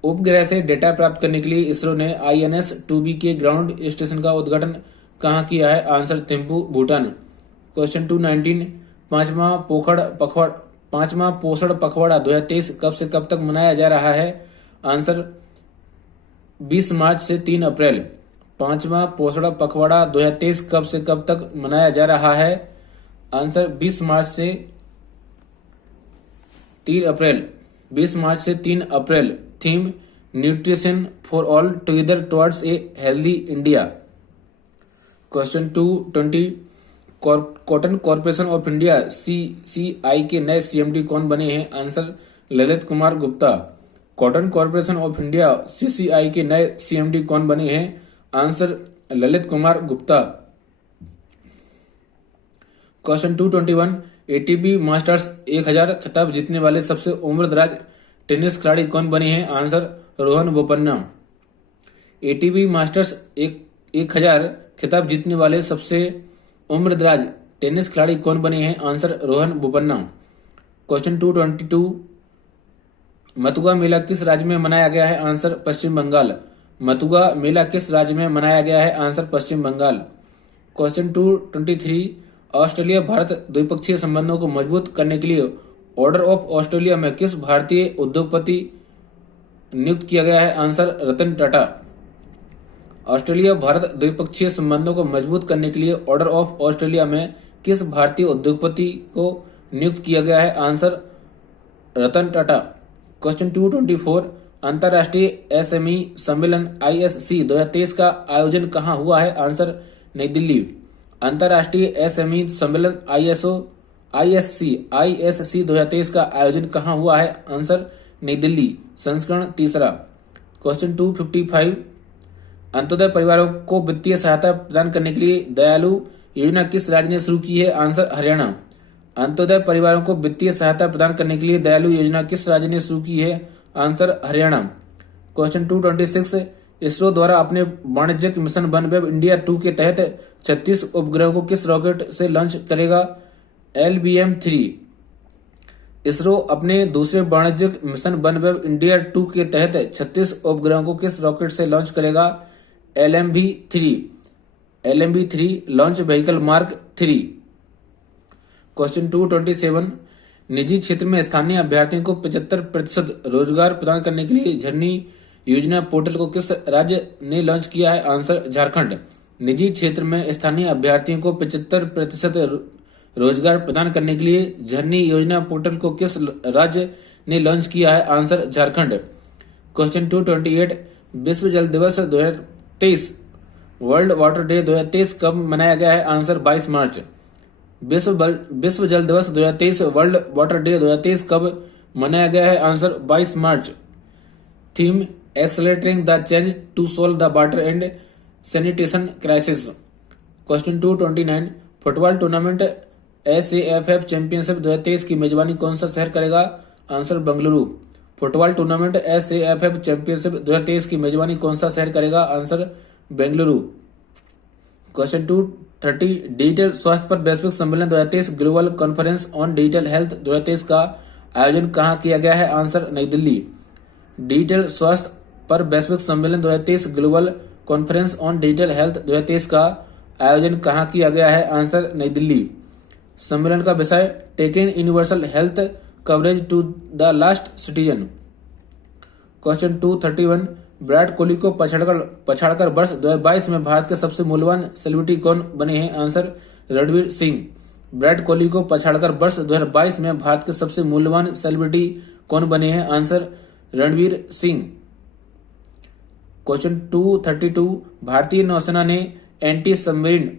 उपग्रह से डेटा प्राप्त करने के लिए इसरो ने INS-2B के ग्राउंड स्टेशन का उद्घाटन कहाँ किया है? आंसर थिम्पू, भूटान। क्वेश्चन 219, पांचवा पोषण पखवाड़ा 2023 कब से कब तक मनाया जा रहा है? आंसर 20 मार्च से 3 अप्रैल। पांचवा पोषण पखवाड़ा 2023 कब से कब तक मनाया जा रहा है? आंसर 20 मार्च से 3 अप्रैल। 20 मार्च से 3 April. Theme nutrition for all together towards a healthy India. Question 220, cotton corporation of India CCI के नए CMD कौन बने हैं? Answer Lalit Kumar Gupta. Cotton corporation of India CCI के नए CMD कौन बने हैं? Answer Lalit Kumar Gupta. Question 221, ATP masters 1000 खिताब जीतने वाले सबसे उम्रदराज टेनिस खिलाड़ी कौन बने हैं? Answer Rohan Bopanna. ATP masters 1000 खिताब जीतने वाले सबसे उम्रदराज टेनिस खिलाड़ी कौन बने हैं? आंसर रोहन बोपन्ना। क्वेश्चन 222, मतुगा मेला किस राज्य में मनाया गया है? आंसर पश्चिम बंगाल। मतुगा मेला किस राज्य में मनाया गया है? आंसर पश्चिम बंगाल। क्वेश्चन 223, ऑस्ट्रेलिया भारत द्विपक्षीय संबंधों को मजबूत करने के लिए ऑर्डर ऑफ ऑस्ट्रेलिया में किस भारतीय उद्योगपति नियुक्त किया गया है? आंसर रतन टाटा। ऑस्ट्रेलिया भारत द्विपक्षीय संबंधों को मजबूत करने के लिए ऑर्डर ऑफ ऑस्ट्रेलिया में किस भारतीय उद्योगपति को नियुक्त किया गया है? आंसर रतन टाटा। क्वेश्चन 224 अंतर्राष्ट्रीय एसएमई सम्मेलन आईएससी 2023 का आयोजन कहाँ हुआ है? आंसर नई दिल्ली। अंतर्राष्ट्रीय एसएमई सम्मेलन आईएससी 2023 का आयोजन कहाँ हुआ है? आंसर नई दिल्ली। संस्करण 3। क्वेश्चन 255 अंत्योदय परिवारों को वित्तीय सहायता प्रदान करने के लिए दयालु योजना किस राज्य ने शुरू की है? आंसर हरियाणा। अंत्योदय परिवारों को वित्तीय सहायता प्रदान करने के लिए दयालु योजना किस राज्य ने शुरू की है? आंसर हरियाणा। क्वेश्चन 226 इसरो द्वारा अपने वाणिज्यिक मिशन वनवेब इंडिया 2 के तहत 36 उपग्रहों को किस रॉकेट से लॉन्च करेगा? LBM-3। इसरो अपने दूसरे वाणिज्यिक मिशन वनवेब इंडिया 2 के तहत 36 उपग्रहों को किस रॉकेट से लॉन्च करेगा? LMV-3 launch vehicle mark 3। Question 227 निजी क्षेत्र में स्थानीय अभ्यर्थियों को 75% रोजगार प्रदान करने के लिए झरनी योजना पोर्टल को किस राज्य ने लॉन्च किया है? आंसर झारखंड। निजी क्षेत्र में स्थानीय अभ्यर्थियों को 75% रोजगार प्रदान करने के लिए झरनी योजना पोर्टल को किस राज्य ने लॉन्च किया है? आंसर झारखंड। क्वेश्चन 228 विश्व जल दिवस 2023 वर्ल्ड वाटर डे 2023 कब मनाया गया है? आंसर 22 मार्च। विश्व जल दिवस 2023 वर्ल्ड वाटर डे 2023 कब मनाया गया है? Answer 22 March. Theme accelerating the change to solve the water and sanitation crisis. Question 229 football tournament SAFF championship 2023 की मेजबानी कौन सा शहर करेगा? Answer Bengaluru. Football tournament SAFF championship 2023 की मेजबानी कौन सा शहर करेगा? आंसर बेंगलुरु। क्वेश्चन 230 डिजिटल स्वास्थ्य पर वैश्विक सम्मेलन 2023 global conference on digital health 2023 का आयोजन कहाँ किया गया है? आंसर नई दिल्ली। डिजिटल स्वास्थ्य पर वैश्विक सम्मेलन 2023 global conference on digital health 2023 का आयोजन कहाँ किया गया है? आंसर नई दिल्ली। सम्मेलन का विषय taking universal health coverage to the last citizen. Question 231 Virat Kohli को पछाड़कर वर्ष 2022 में भारत के सबसे मूल्यवान सेलिब्रिटी कौन बने हैं? आंसर रणवीर सिंह। विराट कोहली को पछाड़कर वर्ष 2022 में भारत के सबसे मूल्यवान सेलिब्रिटी कौन बने हैं? आंसर रणवीर सिंह। क्वेश्चन 232 भारतीय नौसेना ने एंटी सबमरीन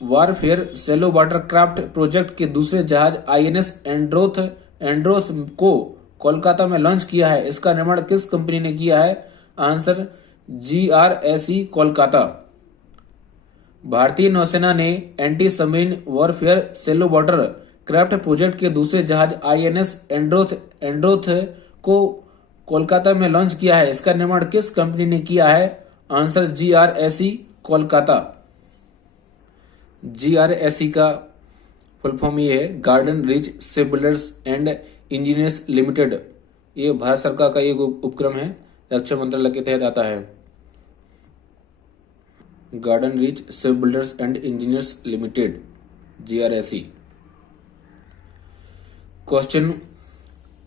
वारफेयर सेलो वाटरक्राफ्ट प्रोजेक्ट के दूसरे जहाज INS एंड्रोथ को कोलकाता में लॉन्च किया है। इसका निर्माण किस कंपनी ने किया है? Answer GRSE Kolkata. भारतीय नौसेना ने anti submarine warfare shallow water craft project के दूसरे जहाज INS एंड्रोथ को कोलकाता में लॉन्च किया है। इसका निर्माण किस कंपनी ने किया है? Answer GRSE Kolkata. GRSE का फुल फॉर्म ये है garden rich ship builders and engineers limited. ये भारत सरकार का एक उपक्रम है, रक्षा मंत्रालय के तहत आता है। Garden rich ship builders and engineers limited GRSE। Question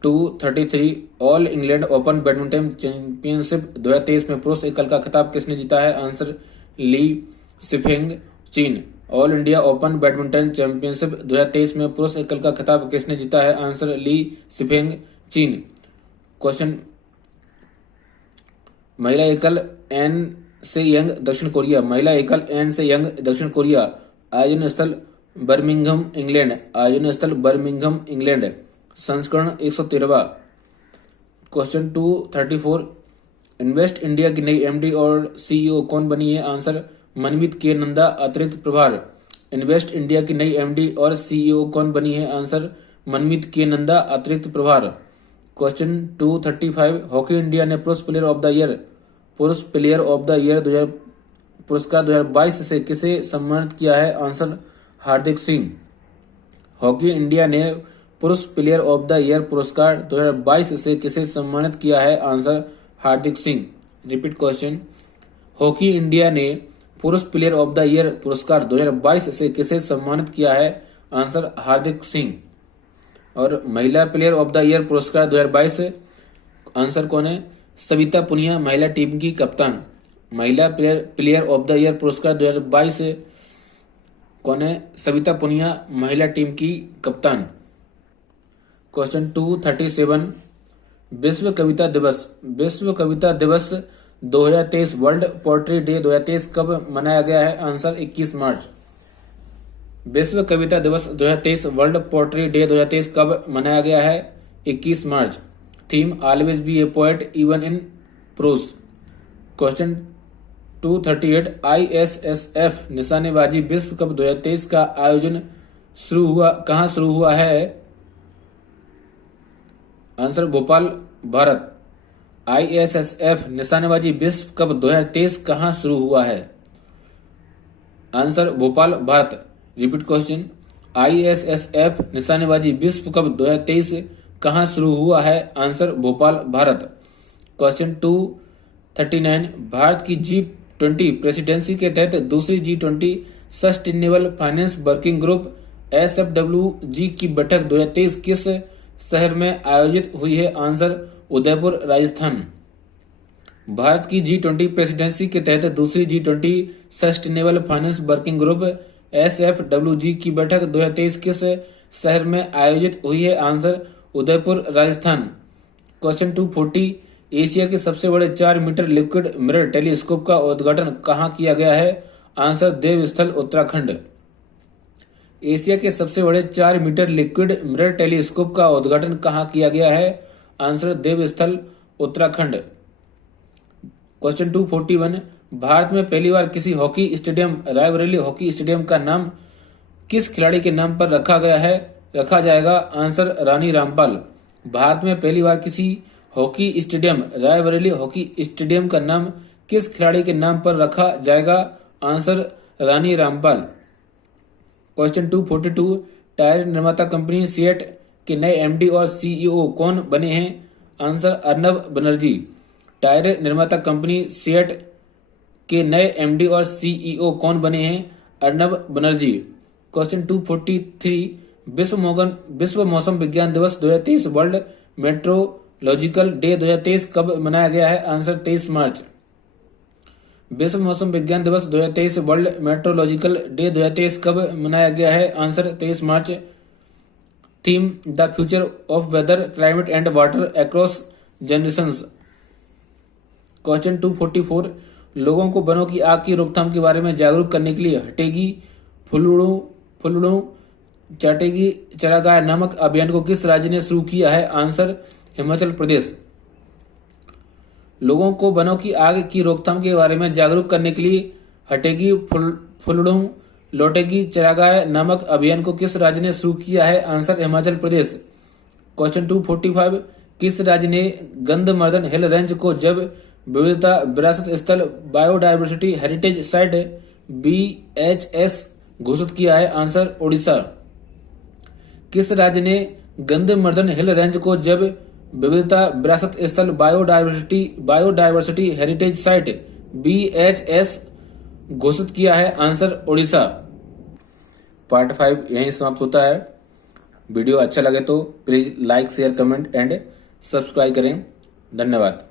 233 all England open badminton championship 2023 में पुरुष एकल का खिताब किसने जीता है? आंसर ली सिफेंग चीन। All India open badminton championship 2023 में पुरुष एकल का खिताब किसने जीता है? आंसर ली सिफेंग चीन। क्वेश्चन महिला एकल एन से यंग दक्षिण कोरिया। महिला एकल एन से यंग दक्षिण कोरिया। आयोजन स्थल बर्मिंघम इंग्लैंड। आयोजन स्थल बर्मिंघम इंग्लैंड। संस्करण 113। क्वेश्चन 234 इन्वेस्ट इंडिया की नई MD और CEO कौन बनी है? आंसर मनमीत के नंदा अतिरिक्त प्रभार। इन्वेस्ट इंडिया की नई MD और CEO कौन बनी है? आंसर मनमीत के नंदा अतिरिक्त प्रभार। क्वेश्चन 235 हॉकी इंडिया ने पुरुष प्लेयर ऑफ द ईयर पुरस्कार 2022 से किसे सम्मानित किया है? Answer Hardik Singh. Hockey India ने पुरुष प्लेयर ऑफ द ईयर पुरस्कार 2022 से किसे सम्मानित किया है? Answer Hardik Singh. Repeat question hockey India ने पुरुष प्लेयर ऑफ द ईयर पुरस्कार 2022 से किसे सम्मानित किया है? आंसर हार्दिक सिंह। और महिला प्लेयर ऑफ द ईयर पुरस्कार 2022 आंसर कौन है? सविता पुनिया महिला टीम की कप्तान। महिला प्लेयर ऑफ द ईयर पुरस्कार 2022 कौन है? सविता पुनिया, महिला टीम की कप्तान। क्वेश्चन 237 विश्व कविता दिवस 2023 वर्ल्ड पोएट्री डे 2023 कब मनाया गया है? आंसर 21 मार्च। विश्व कविता दिवस 2023 वर्ल्ड पोएट्री डे 2023 कब मनाया गया है? 21 March. Theme always be a poet even in prose. Question 238 ISSF निशानेबाजी विश्व कप 2023 का आयोजन कहां शुरू हुआ है? आंसर भोपाल, भारत। ISSF निशानेबाजी विश्व कप 2023 कहां शुरू हुआ है? Answer Bhopal, Bharat. Repeat question, ISSF निशानेबाजी विश्व कप 2023 कहां शुरू हुआ है? आंसर भोपाल, भारत। क्वेश्चन 239 भारत की G20 प्रेसिडेंसी के तहत दूसरी G20 sustainable finance working group SFWG की बैठक 2023 किस शहर में आयोजित हुई है? आंसर उदयपुर, राजस्थान। भारत की G20 प्रेसिडेंसी के तहत दूसरी G20 sustainable finance working group SFWG की बैठक 2023 किस शहर में आयोजित हुई है? Answer Udaipur, Rajasthan. Question 240 Asia के सबसे बड़े 4 मीटर लिक्विड मिरर टेलीस्कोप का उद्घाटन कहां किया गया है? आंसर देवस्थल, उत्तराखंड। एशिया के सबसे बड़े 4 मीटर लिक्विड मिरर टेलीस्कोप का उद्घाटन कहां किया गया है? आंसर देवस्थल, उत्तराखंड। क्वेश्चन 241 भारत में पहली बार किसी hockey stadium Raebareli hockey stadium का नाम किस खिलाड़ी के नाम पर रखा जाएगा? आंसर रानी रामपाल। भारत में पहली बार किसी hockey stadium Raebareli hockey stadium का नाम किस खिलाड़ी के नाम पर रखा जाएगा? Answer Rani Rampal. Question 242 tyre निर्माता कंपनी सिएट के नए MD और CEO कौन बने हैं? आंसर अर्नब बनर्जी। टायर निर्माता कंपनी सिएट के नए MD और CEO कौन बने हैं? अर्नब बनर्जी। क्वेश्चन 243 विश्व मौसम विज्ञान दिवस 2023 वर्ल्ड मेट्रोलॉजिकल डे 2023 कब मनाया गया है? आंसर 23 मार्च। विश्व मौसम विज्ञान दिवस 2023 वर्ल्ड मेट्रोलॉजिकल डे 2023 कब मनाया गया है? Answer 23 March. Theme the future of weather climate and water across generations. Question 244 लोगों को वनों की आग की रोकथाम के बारे में जागरूक करने के लिए हटेगी फुलड़ू चाटेगी चरागाह नामक अभियान को किस राज्य ने शुरू किया है? आंसर हिमाचल प्रदेश। लोगों को वनों की आग की रोकथाम के बारे में जागरूक करने के लिए हटेगी फुलड़ू लौटेगी चरागाह नामक अभियान को किस राज्य ने शुरू किया है? आंसर हिमाचल प्रदेश। क्वेश्चन 245 किस राज्य ने गंधमार्दन हिल रेंज को जैव विविधता विरासत स्थल बायोडायवर्सिटी हेरिटेज साइट BHS घोषित किया है? आंसर ओडिशा। किस राज्य ने गंधमार्दन हिल रेंज को जैव विविधता विरासत स्थल बायोडायवर्सिटी हेरिटेज साइट BHS घोषित किया है? आंसर ओडिशा। पार्ट 5 यहीं समाप्त होता है। वीडियो अच्छा लगे तो please like, share, comment and subscribe करें। धन्यवाद।